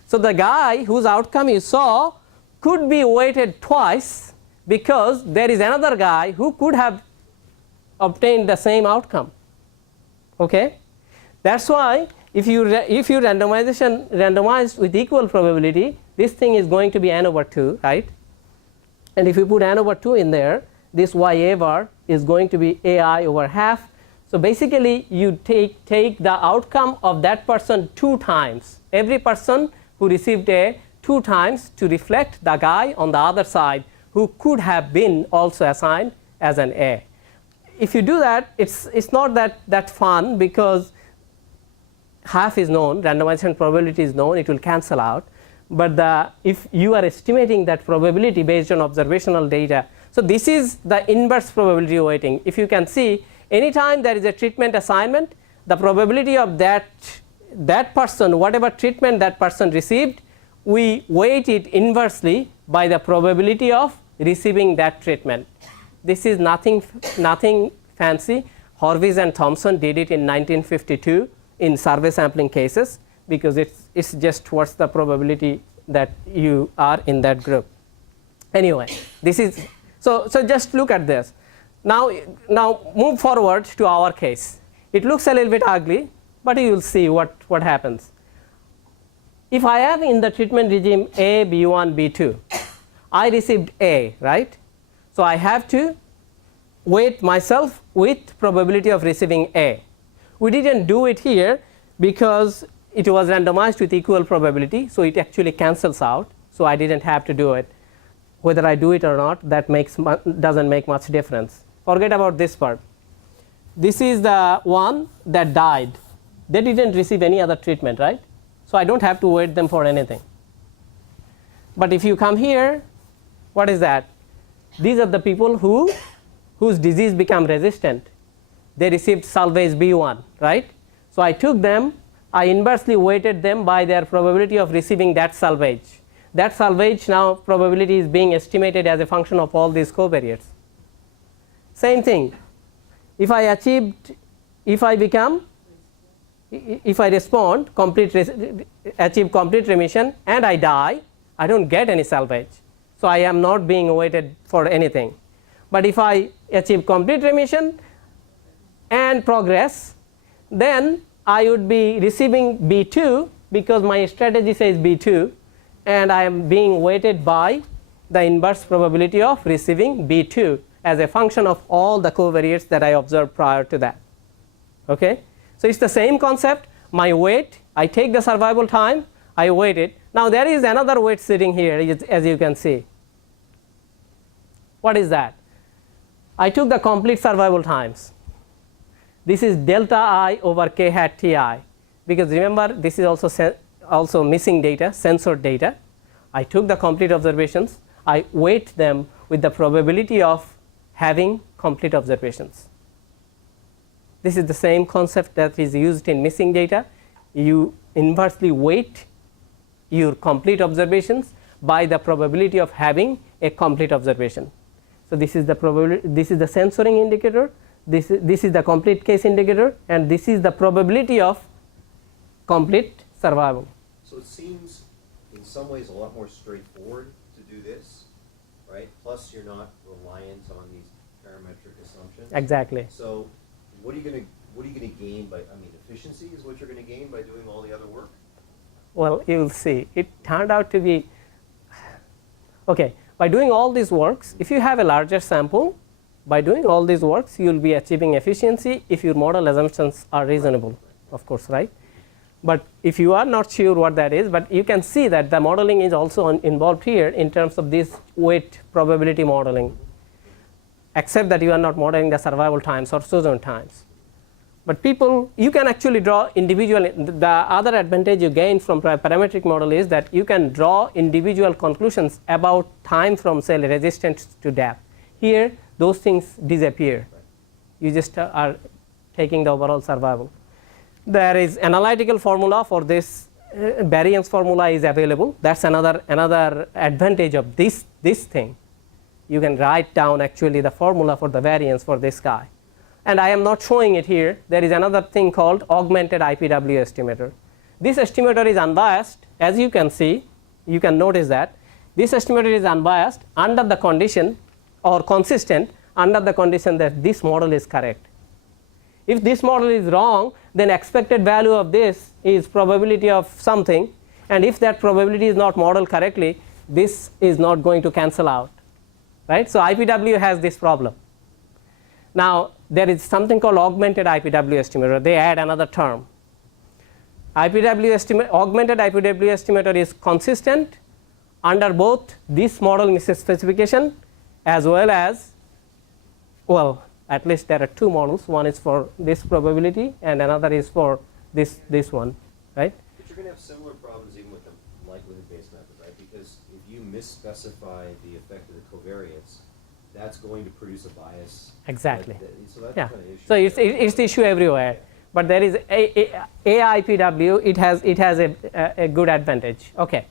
So the guy whose outcome you saw could be weighted twice because there is another guy who could have obtained the same outcome. Okay? That's why if you randomized with equal probability, this thing is going to be n over 2, right? And if you put n over 2 in there, this y bar is going to be ai over half. So basically you take the outcome of that person 2 times. Every person who received A 2 times to reflect the guy on the other side who could have been also assigned as an A. If you do that, it's not that fun because half is known, randomization probability is known, it will cancel out. But if you are estimating that probability based on observational data, so this is the inverse probability weighting. If you can see, anytime there is a treatment assignment, the probability of that person, whatever treatment that person received, we weight it inversely by the probability of receiving that treatment. This is nothing fancy. Horvitz and Thompson did it in 1952 in survey sampling cases because it's just what's the probability that you are in that group. Anyway, this is so just look at this. Now move forward to our case. It looks a little bit ugly, but you will see what happens. If I have in the treatment regime A, B1, B2, I received A, right? So I have to weight myself with probability of receiving A. We didn't do it here because it was randomized with equal probability, so it actually cancels out. So I didn't have to do it. Whether I do it or not, that doesn't make much difference. Forget about this part. This is the one that died. They didn't receive any other treatment, right? So I don't have to weight them for anything. But if you come here, what is that? These are the people whose disease became resistant. They received salvage B1, right? So I took them, I inversely weighted them by their probability of receiving that salvage. That salvage now probability is being estimated as a function of all these covariates. Same thing. If I respond, achieve complete remission and I die, I don't get any salvage. So I am not being weighted for anything. But if I achieve complete remission and progress, then I would be receiving B2 because my strategy says B2 and I am being weighted by the inverse probability of receiving B2 as a function of all the covariates that I observed prior to that. Okay? So it's the same concept. My weight, I take the survival time, I weight it. Now there is another weight sitting here as you can see. What is that? I took the complete survival times. This is delta I over k hat ti because remember this is also missing data, censored data. I took the complete observations, I weight them with the probability of having complete observations. This is the same concept that is used in missing data. You inversely weight your complete observations by the probability of having a complete observation. So this is the probability, this is the censoring indicator, this is the complete case indicator, and this is the probability of complete survival. So it seems in some ways a lot more straightforward to do this, right? Plus you're not reliant on these parametric assumptions. Exactly. So what are you going to gain by, I mean, efficiency is what you're going to gain by doing all the other work? Well, you will see it turned out to be okay. By doing all these works, if you have a larger sample, by doing all these works, you will be achieving efficiency if your model assumptions are reasonable, of course, right? But if you are not sure what that is, but you can see that the modeling is also involved here in terms of this weight probability modeling, except that you are not modeling the survival times or sojourn times. But people, you can actually draw individual. The other advantage you gain from parametric model is that you can draw individual conclusions about time from cell resistance to death. Here, those things disappear. You just are taking the overall survival. There is analytical formula for this. Variance formula is available. That's another advantage of this thing. You can write down actually the formula for the variance for this guy. And I am not showing it here. There is another thing called augmented IPW estimator. This estimator is unbiased. As you can see, you can notice that this estimator is unbiased under the condition, or consistent under the condition that this model is correct. If this model is wrong, then expected value of this is probability of something, and if that probability is not modeled correctly, this is not going to cancel out, right? So IPW has this problem. Now there is something called augmented IPW estimator. They add another term. Augmented IPW estimator is consistent under both this model misspecification as well as, well, at least there are two models. One is for this probability and another is for this one, right? But you're going to have similar problems even with the likelihood-based method, right? Because if you misspecify the effect of the covariates, that's going to produce a bias. Exactly. So that's Yeah. kind of issue. So it's the issue everywhere. But there is AIPW. It has a good advantage. Okay.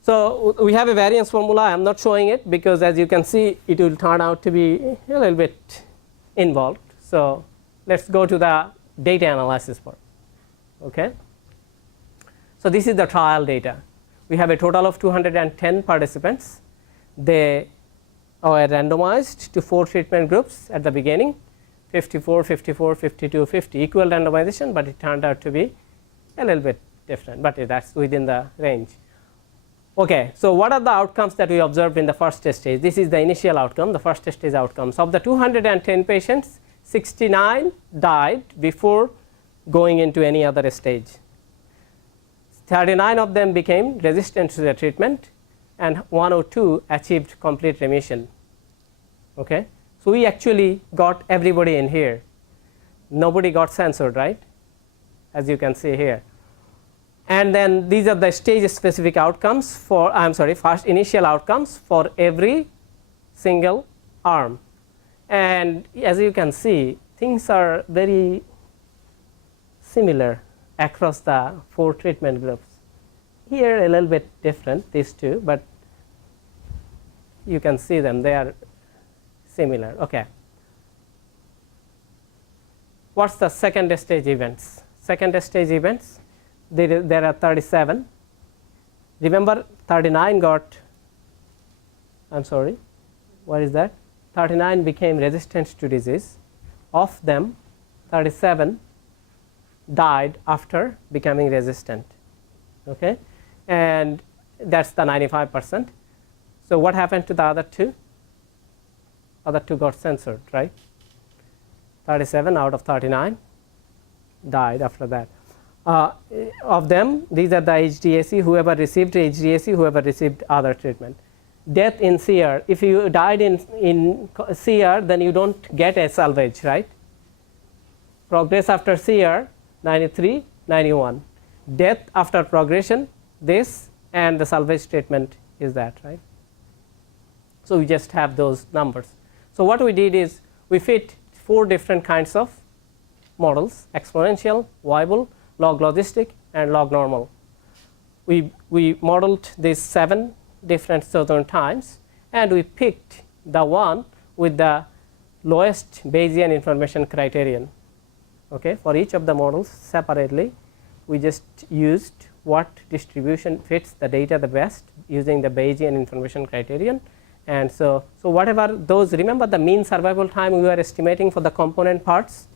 So we have a variance formula. I'm not showing it because, as you can see, it will turn out to be a little bit involved. So let's go to the data analysis part. Okay. So this is the trial data. We have a total of 210 participants. They are randomized to 4 treatment groups at the beginning: 54, 54, 52, 50. Equal randomization, but it turned out to be a little bit different. But that's within the range. Okay, so what are the outcomes that we observed in the first stage? This is the initial outcome, the first stage outcomes. Of the 210 patients, 69 died before going into any other stage. 39 of them became resistant to the treatment, and 102 achieved complete remission. Okay, so we actually got everybody in here. Nobody got censored, right? As you can see here. And then these are the stage specific outcomes for, first initial outcomes for every single arm. And as you can see, things are very similar across the 4 treatment groups. Here a little bit different, these two, but you can see them, they are similar. Okay. What's the second stage events? Second stage events, there are 37. Remember 39 got, what is that? 39 became resistant to disease. Of them, 37 died after becoming resistant. Okay, and that's the 95%. So what happened to the other two? Other two got censored, right? 37 out of 39 died after that. Of them, these are the HDAC, whoever received HDAC, whoever received other treatment. Death in CR, if you died in CR, then you don't get a salvage, right? Progress after CR, 93, 91. Death after progression, this, and the salvage treatment is that, right? So we just have those numbers. So what we did is we fit 4 different kinds of models: exponential, Weibull, log logistic, and log normal. We modeled these 7 different sojourn times, and we picked the one with the lowest Bayesian information criterion. Okay, for each of the models separately, we just used what distribution fits the data the best using the Bayesian information criterion. And so whatever those, remember the mean survival time we were estimating for the component parts,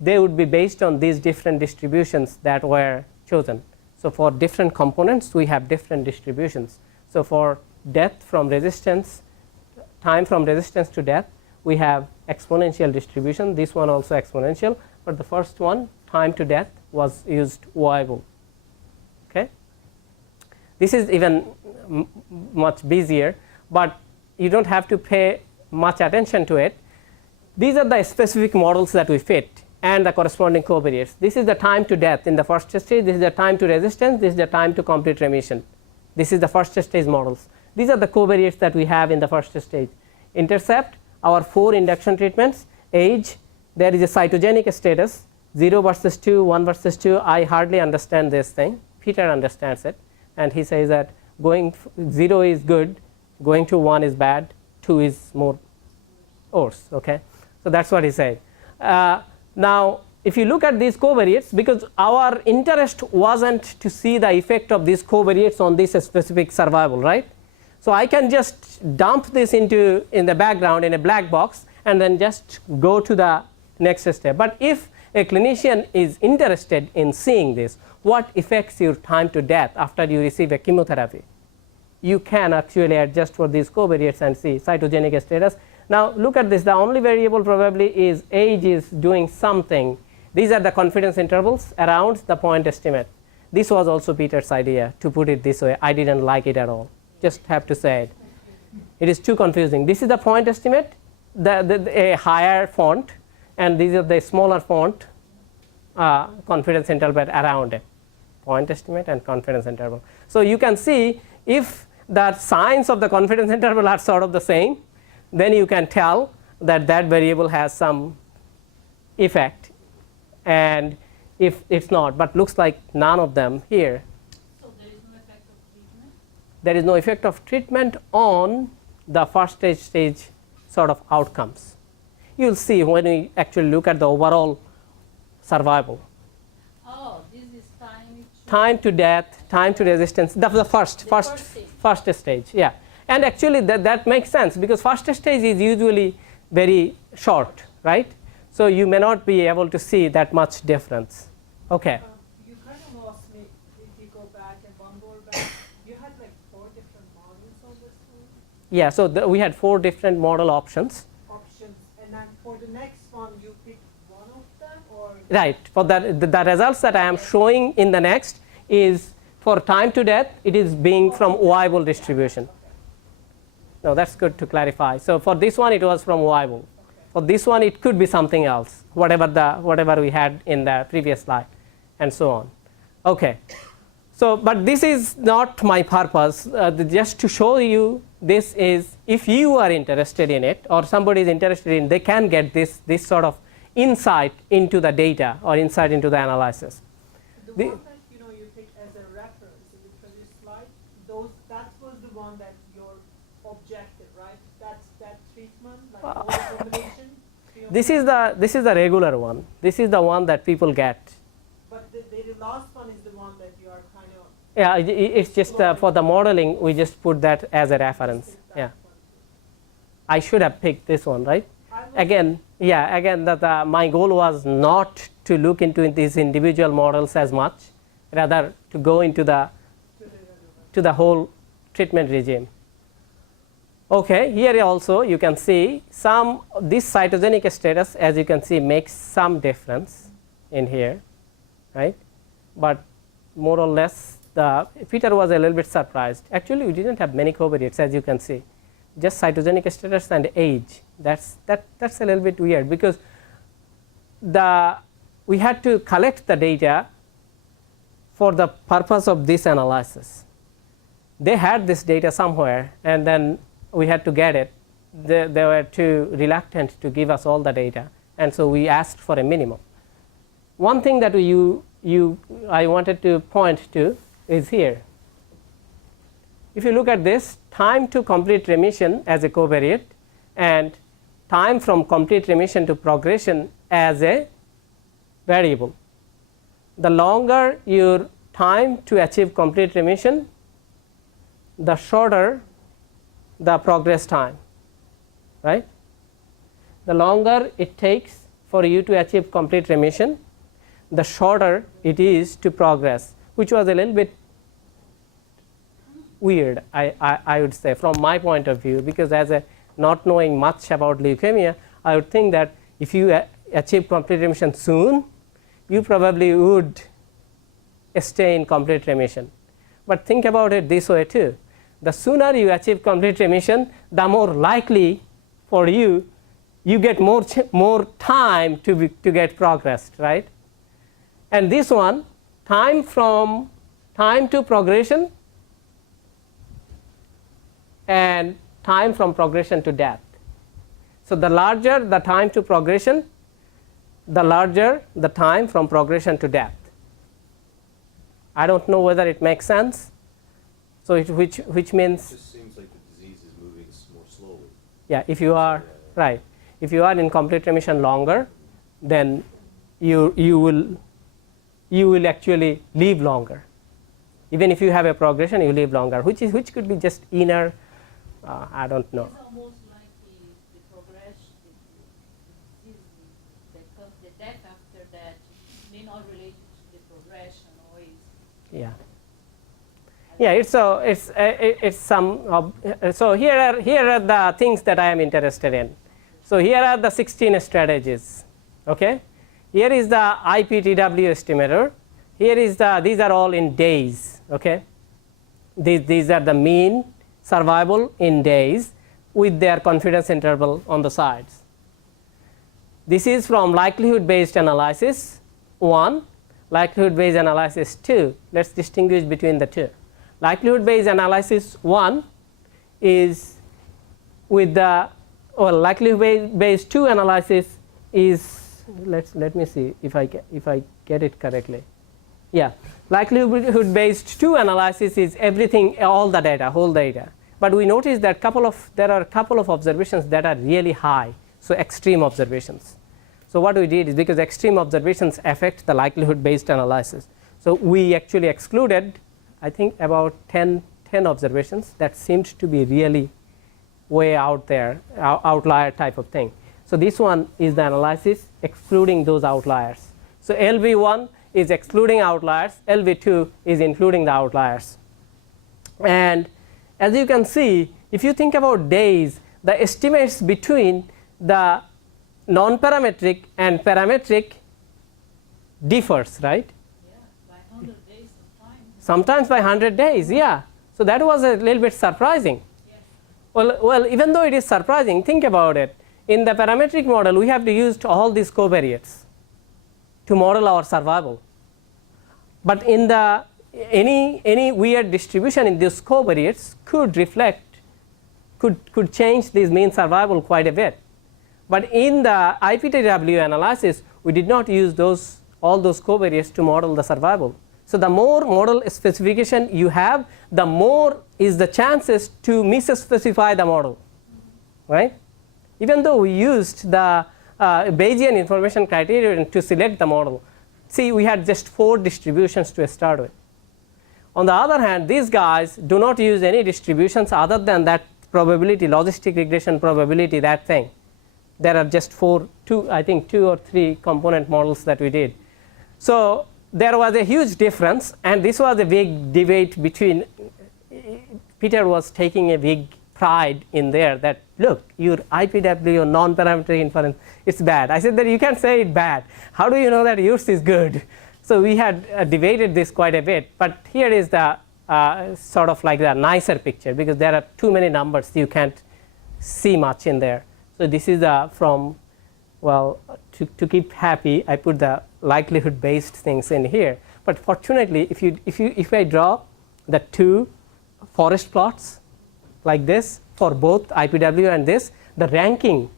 they would be based on these different distributions that were chosen. So for different components, we have different distributions. So for death from resistance, time from resistance to death, we have exponential distribution. This one also exponential, but the first one, time to death, was used variable. Okay. This is even much busier, but you don't have to pay much attention to it. These are the specific models that we fit and the corresponding covariates. This is the time to death in the first stage. This is the time to resistance. This is the time to complete remission. This is the first stage models. These are the covariates that we have in the first stage. Intercept, our 4 induction treatments. Age, there is a cytogenic status, 0 versus 2, 1 versus 2. I hardly understand this thing. Peter understands it, and he says that going 0 is good, going to 1 is bad, 2 is more worse. Okay, so that's what he said. Now, if you look at these covariates, because our interest wasn't to see the effect of these covariates on this specific survival, right? So I can just dump this in the background in a black box and then just go to the next step. But if a clinician is interested in seeing this, what affects your time to death after you receive a chemotherapy, you can actually adjust for these covariates and see cytogenic status. Now look at this, the only variable probably is age is doing something. These are the confidence intervals around the point estimate. This was also Peter's idea to put it this way. I didn't like it at all, just have to say it. It is too confusing. This is the point estimate, a higher font, and these are the smaller font confidence interval around it. Point estimate and confidence interval. So you can see if the signs of the confidence interval are sort of the same, then you can tell that that variable has some effect, and if it's not, but looks like none of them here. So there is no effect of treatment? There is no effect of treatment on the first stage sort of outcomes. You'll see when we actually look at the overall survival. Oh, this is Time to death, time to resistance, the first stage, yeah. And actually that makes sense, because first stage is usually very short, right? So you may not be able to see that much difference. Okay. You kind of lost me if you go back and one more back. You had like 4 different models of this one? Yeah, so we had 4 different model options. And then for the next one, you pick one of them, or? Right, for the results that I am showing in the next is for time to death, it is being from variable distribution. No, that's good to clarify. So for this one, it was from variable. For this one, it could be something else, whatever we had in the previous slide, and so on. Okay. So, but this is not my purpose. Just to show you, this is, if you are interested in it, or somebody is interested in, they can get this sort of insight into the data or insight into the analysis. The one that you picked as a reference in the previous slide, that was the one that your objective, right? That's that treatment, like all combination. This is the regular one. This is the one that people get. But the last one is the one that you are kind of. Yeah, it's just for the modeling, we just put that as a reference. Yeah. I should have picked this one, right? Again, my goal was not to look into these individual models as much, rather to go into the whole treatment regime. Okay, here also you can see this cytogenic status, as you can see, makes some difference in here, right? But more or less, Peter was a little bit surprised. Actually, we didn't have many covariates, as you can see, just cytogenic status and age. That's a little bit weird, because we had to collect the data for the purpose of this analysis. They had this data somewhere, and then we had to get it. They were too reluctant to give us all the data, and so we asked for a minimum. One thing that I wanted to point to is here. If you look at this, time to complete remission as a covariate and time from complete remission to progression as a variable. The longer your time to achieve complete remission, the shorter the progress time, right? The longer it takes for you to achieve complete remission, the shorter it is to progress. which was a little bit weird, I would say, from my point of view, because as a not knowing much about leukemia, I would think that if you achieve complete remission soon, you probably would stay in complete remission. But think about it this way too. The sooner you achieve complete remission, the more likely for you get more time to get progressed, right? And this one, time to progression and time from progression to death. So the larger the time to progression, the larger the time from progression to death. I don't know whether it makes sense. So which means, It just seems like the disease is moving more slowly. yeah, if you are right, if you are in complete remission longer, then you will actually live longer. Even if you have a progression, you live longer, which could be just inner. I don't know. It's almost like the progression, the death after that may not relate to the progression always. Yeah. Yeah, it's some. So here are the things that I am interested in. So here are the 16 strategies. Okay. Here is the IPTW estimator. Here is these are all in days. Okay. These are the mean survival in days with their confidence interval on the sides. This is from likelihood based analysis 1, likelihood based analysis 2. Let's distinguish between the two. Likelihood based analysis 1 is with the likelihood based 2 analysis is, let me see if I get it correctly. Yeah, likelihood based 2 analysis is everything, all the data, whole data. But we notice that there are a couple of observations that are really high, so extreme observations. So what we did is, because extreme observations affect the likelihood based analysis, so we actually excluded, I think, about 10 observations that seemed to be really way out there, outlier type of thing. So this one is the analysis excluding those outliers. So LV1 is excluding outliers, LV2 is including the outliers. And as you can see, if you think about days, the estimates between the non-parametric and parametric differs, right? Yeah, by 100 days sometimes. Sometimes by 100 days, yeah. So that was a little bit surprising. Yes. Well, even though it is surprising, think about it. In the parametric model, we have to use all these covariates to model our survival. But in the any weird distribution in these covariates could change this mean survival quite a bit. But in the IPTW analysis, we did not use all those covariates to model the survival. So the more model specification you have, the more is the chances to misspecify the model, right? Even though we used the Bayesian information criterion to select the model. See, we had just 4 distributions to start with. On the other hand, these guys do not use any distributions other than that probability, logistic regression probability, that thing. There are just 2 or 3 component models that we did. So there was a huge difference, and this was a big debate between, Peter was taking a big pride in there that, look, your IPW non-parametric inference, it's bad. I said that you can't say it bad. How do you know that yours is good? So we had debated this quite a bit, but here is the sort of like the nicer picture, because there are too many numbers, you can't see much in there. So this is from, well, to keep happy, I put the likelihood based things in here. But fortunately, if I draw the 2 forest plots like this for both IPW and this, the ranking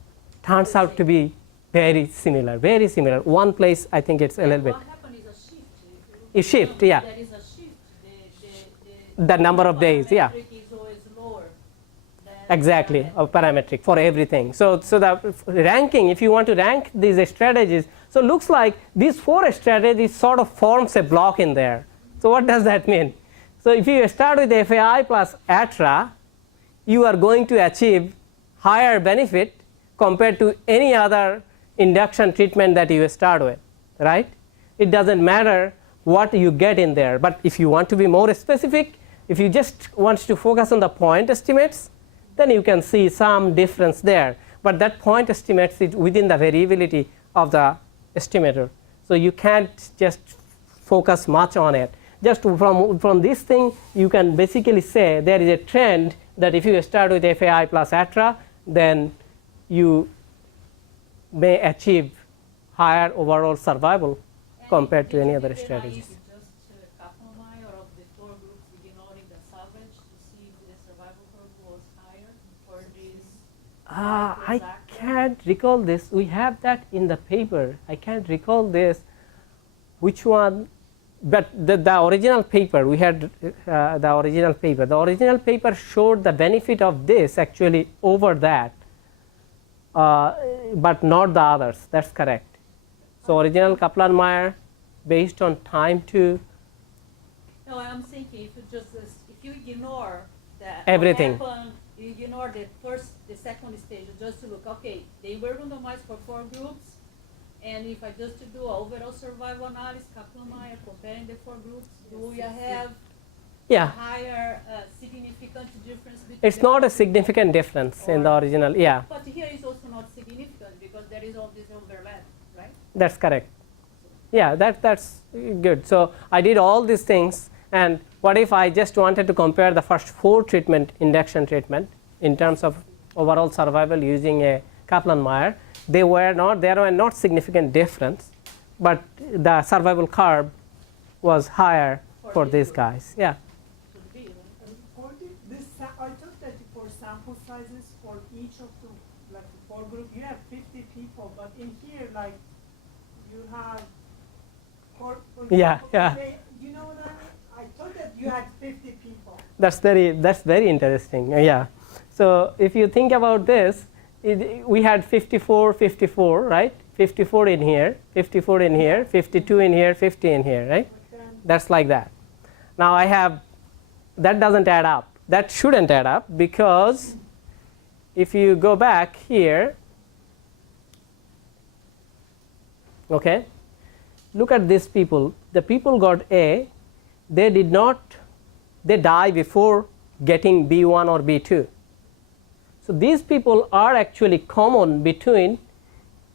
turns out to be very similar, very similar. One place I think it's a little bit. What happened is a shift. A shift, yeah. There is a shift. The number of days, yeah. Parametric is always lower than Exactly, of parametric for everything. So the ranking, if you want to rank these strategies, so looks like these 4 strategies sort of forms a block in there. So what does that mean? So if you start with FAI plus ATRA, you are going to achieve higher benefit compared to any other induction treatment that you start with, right? It doesn't matter what you get in there. But if you want to be more specific, if you just want to focus on the point estimates, then you can see some difference there. But that point estimates is within the variability of the estimator. So you can't just focus much on it. Just from this thing, you can basically say there is a trend that if you start with FAI plus ATRA, then you may achieve higher overall survival compared to any other strategies. Just Kaplan-Meier of the 4 groups ignoring the salvage to see if the survival curve was higher for these. I can't recall this. We have that in the paper. I can't recall this. Which one? But the original paper, we had the original paper. The original paper showed the benefit of this actually over that, but not the others. That's correct. So original Kaplan-Meier based on time to No, I'm thinking if you just if you ignore that everything. what happened, you ignore the second stage, just to look. Okay, they were randomized for 4 groups. And if I just do an overall survival analysis, Kaplan-Meier, comparing the 4 groups, do you have Yeah. higher significant difference between It's the not a significant difference in the original. Yeah, But here is also not significant because there is all this overlap, right? that's correct. Yeah, that's good. So I did all these things, and what if I just wanted to compare the first 4 treatment, induction treatment, in terms of overall survival using a Kaplan-Meier? There were not significant difference, but the survival curve was higher for these guys. Yeah. Should be, right? For I thought that for sample sizes for each of the like the 4 group, you have 50 people, but in here like you have for Yeah, example, yeah. You know what I mean? I thought that you had 50 people. That's very interesting. Yeah. So if you think about this, we had 54, right? 54 in here, 54 in here, 52 in here, 50 in here, right? That's like that. Now I have, that doesn't add up. That shouldn't add up because if you go back here, okay, look at these people. The people got A, they die before getting B1 or B2. So these people are actually common between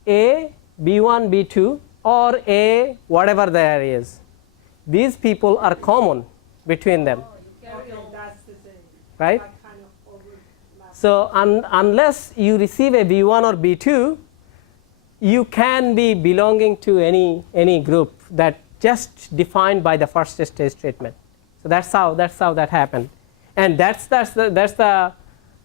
A, B1, B2 or A, whatever there is. These people are common between them, Okay, that's the thing. right? That kind of overlap. So unless you receive a B1 or B2, you can be belonging to any group that just defined by the first stage treatment. So that's how that happened, and that's the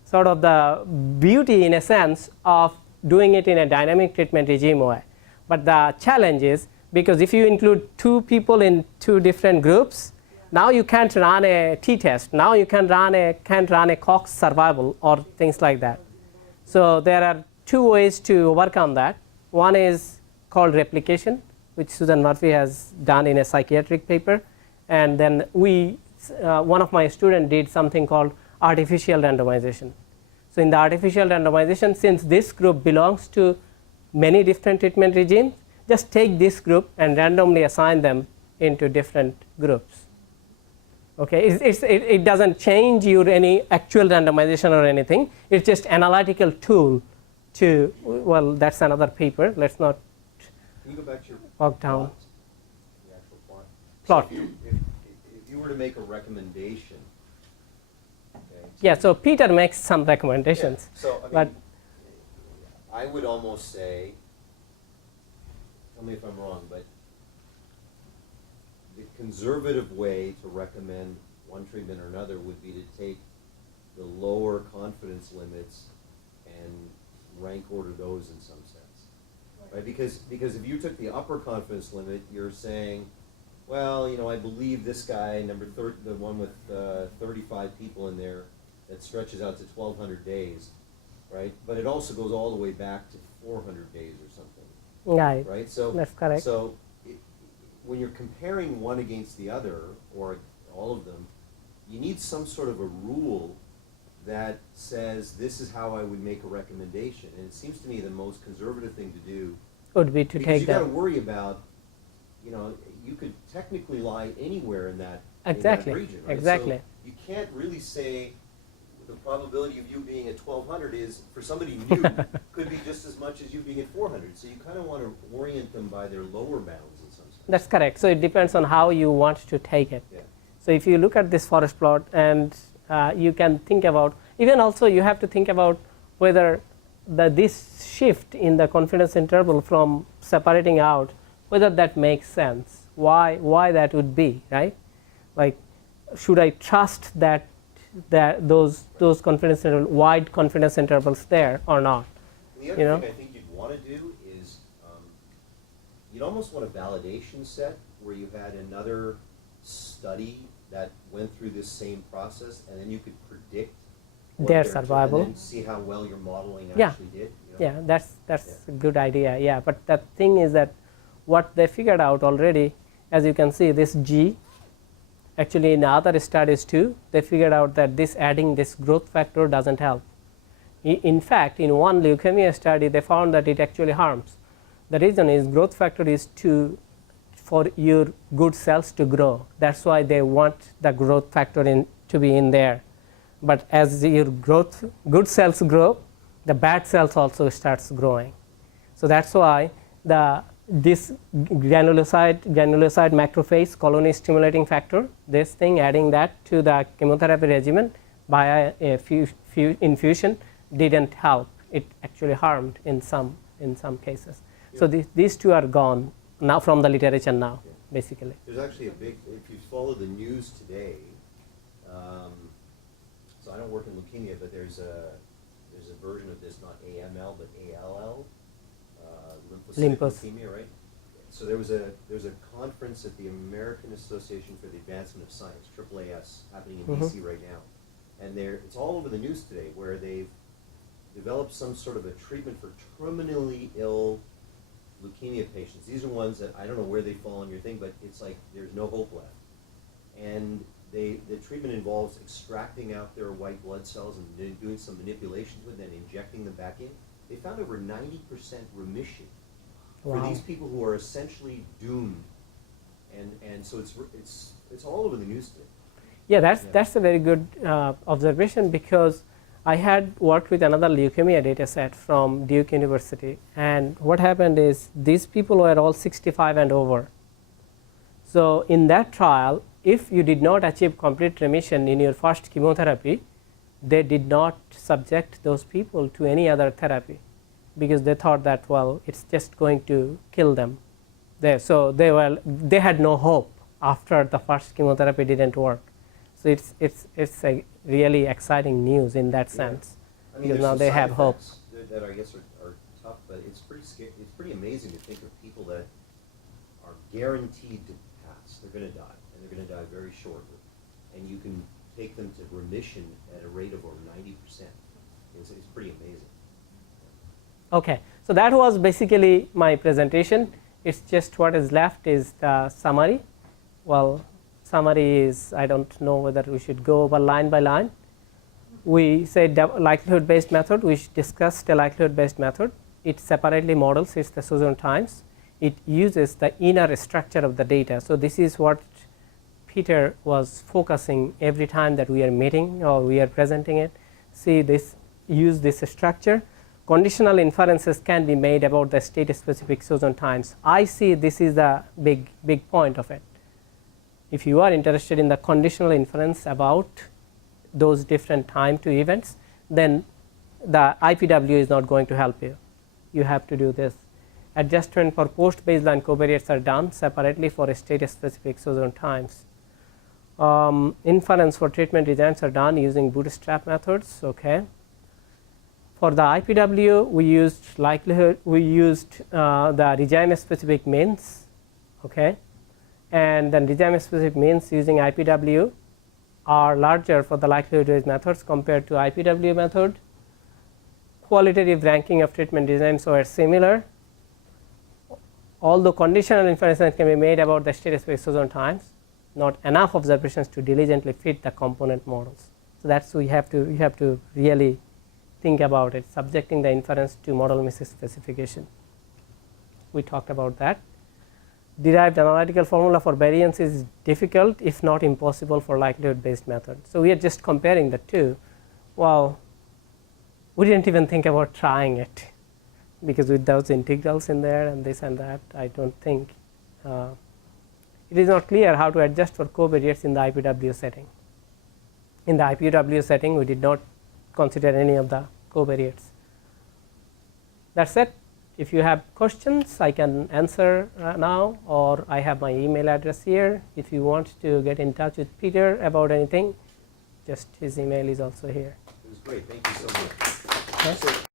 sort of the beauty in a sense of doing it in a dynamic treatment regime way. But the challenge is because if you include 2 people in 2 different groups, now you can't run a t-test. Now you can't run a Cox survival or things like that. So there are 2 ways to overcome that. One is called replication, which Susan Murphy has done in a psychiatric paper, and then one of my students did something called artificial randomization. So in the artificial randomization, since this group belongs to many different treatment regimes, just take this group and randomly assign them into different groups. Okay, it doesn't change your any actual randomization or anything. It's just analytical tool to, well, that's another paper. Let's not Can you go back to your bog down. plot? The actual plot. Plot. So if you were to make a recommendation, okay. Yeah, so Peter makes some recommendations. Yeah, so I but mean, I would almost say, tell me if I'm wrong, but the conservative way to recommend one treatment or another would be to take the lower confidence limits and rank order those in some sense, right? Because if you took the upper confidence limit, you're saying, well, you know, I believe this guy, the one with 35 people in there, that stretches out to 1,200 days, right? But it also goes all the way back to 400 days or something, right, right? So that's correct. So when you're comparing one against the other, or all of them, you need some sort of a rule that says this is how I would make a recommendation. And it seems to me the most conservative thing to do Would be to because take you got to that. worry about, you know, you could technically lie anywhere in that, Exactly, in that region, right? exactly. So you can't really say the probability of you being at 1200 is, for somebody new, could be just as much as you being at 400. So you kind of want to orient them by their lower bounds in some sense. That's correct. So it depends on how you want to take it. Yeah. So if you look at this forest plot, and you can think about, even also you have to think about whether this shift in the confidence interval from separating out, whether that makes sense, why that would be, right? Like, should I trust that those confidence interval, wide confidence intervals there or not? And the other thing I think you'd want to do is you'd almost want a validation set where you had another study that went through this same process, and then you could predict what their their- survival. and then see how well your modeling Yeah. actually did. You know? Yeah, that's a good idea. Yeah, but the thing is that what they figured out already, as you can see, this G, actually in other studies too, they figured out that adding this growth factor doesn't help. In fact, in one leukemia study, they found that it actually harms. The reason is growth factor is for your good cells to grow. That's why they want the growth factor to be in there. But as your good cells grow, the bad cells also starts growing. So that's why this granulocyte macrophage colony stimulating factor, this thing, adding that to the chemotherapy regimen by a infusion didn't help. It actually harmed in some cases. Yeah. So these two are gone now from the literature now, yeah. Basically. There's actually if you follow the news today, so I don't work in leukemia, but there's a version of this, not AML, but ALL, lymphocytic leukemia, right? So there's a conference at the American Association for the Advancement of Science, AAAS, happening in DC right now. And it's all over the news today, where they've developed some sort of a treatment for terminally ill leukemia patients. These are ones that I don't know where they fall on your thing, but it's like there's no hope left. And the treatment involves extracting out their white blood cells and then doing some manipulations with them, injecting them back in. They found over 90% remission for these people who are essentially doomed. And so it's all over the news today. Yeah, that's a very good observation, because I had worked with another leukemia data set from Duke University, and what happened is these people were all 65 and over. So in that trial, if you did not achieve complete remission in your first chemotherapy, they did not subject those people to any other therapy, because they thought that, well, it's just going to kill them. So they had no hope after the first chemotherapy didn't work. So it's a really exciting news in that sense, I mean, because now they have hope. That I guess are tough, but it's pretty amazing to think of people that are guaranteed to pass. They're going to die, and they're going to die very shortly, and you can take them to remission at a rate of over 90%. It's pretty amazing. Okay, so that was basically my presentation. It's just what is left is the summary. Well, summary is, I don't know whether we should go over line by line. We said likelihood-based method. We discussed a likelihood-based method. It separately models its the Suzone times. It uses the inner structure of the data. So this is what Peter was focusing every time that we are meeting or we are presenting it. See this, use this structure. Conditional inferences can be made about the state-specific Suzone times. I see this is the big point of it. If you are interested in the conditional inference about those different time to events, then the IPW is not going to help you. You have to do this. Adjustment for post-baseline covariates are done separately for state-specific Suzone times. Inference for treatment designs are done using bootstrap methods. Okay. For the IPW, we used likelihood. We used the regime-specific means. Okay. And then regime-specific means using IPW are larger for the likelihood-based methods compared to IPW method. Qualitative ranking of treatment designs were similar, although conditional inferences can be made about the state-specific Suzone times. Not enough observations to diligently fit the component models. So that's you have to really think about it, subjecting the inference to model misspecification. We talked about that. derived analytical formula for variance is difficult, if not impossible, for likelihood based method. So we are just comparing the two. Well, we didn't even think about trying it, because with those integrals in there and this and that, I don't think it is not clear how to adjust for covariates in the IPW setting. In the IPW setting, we did not consider any of the covariates. That's it. If you have questions, I can answer now, or I have my email address here. If you want to get in touch with Peter about anything, just his email is also here. It was great. Thank you so much. Okay. So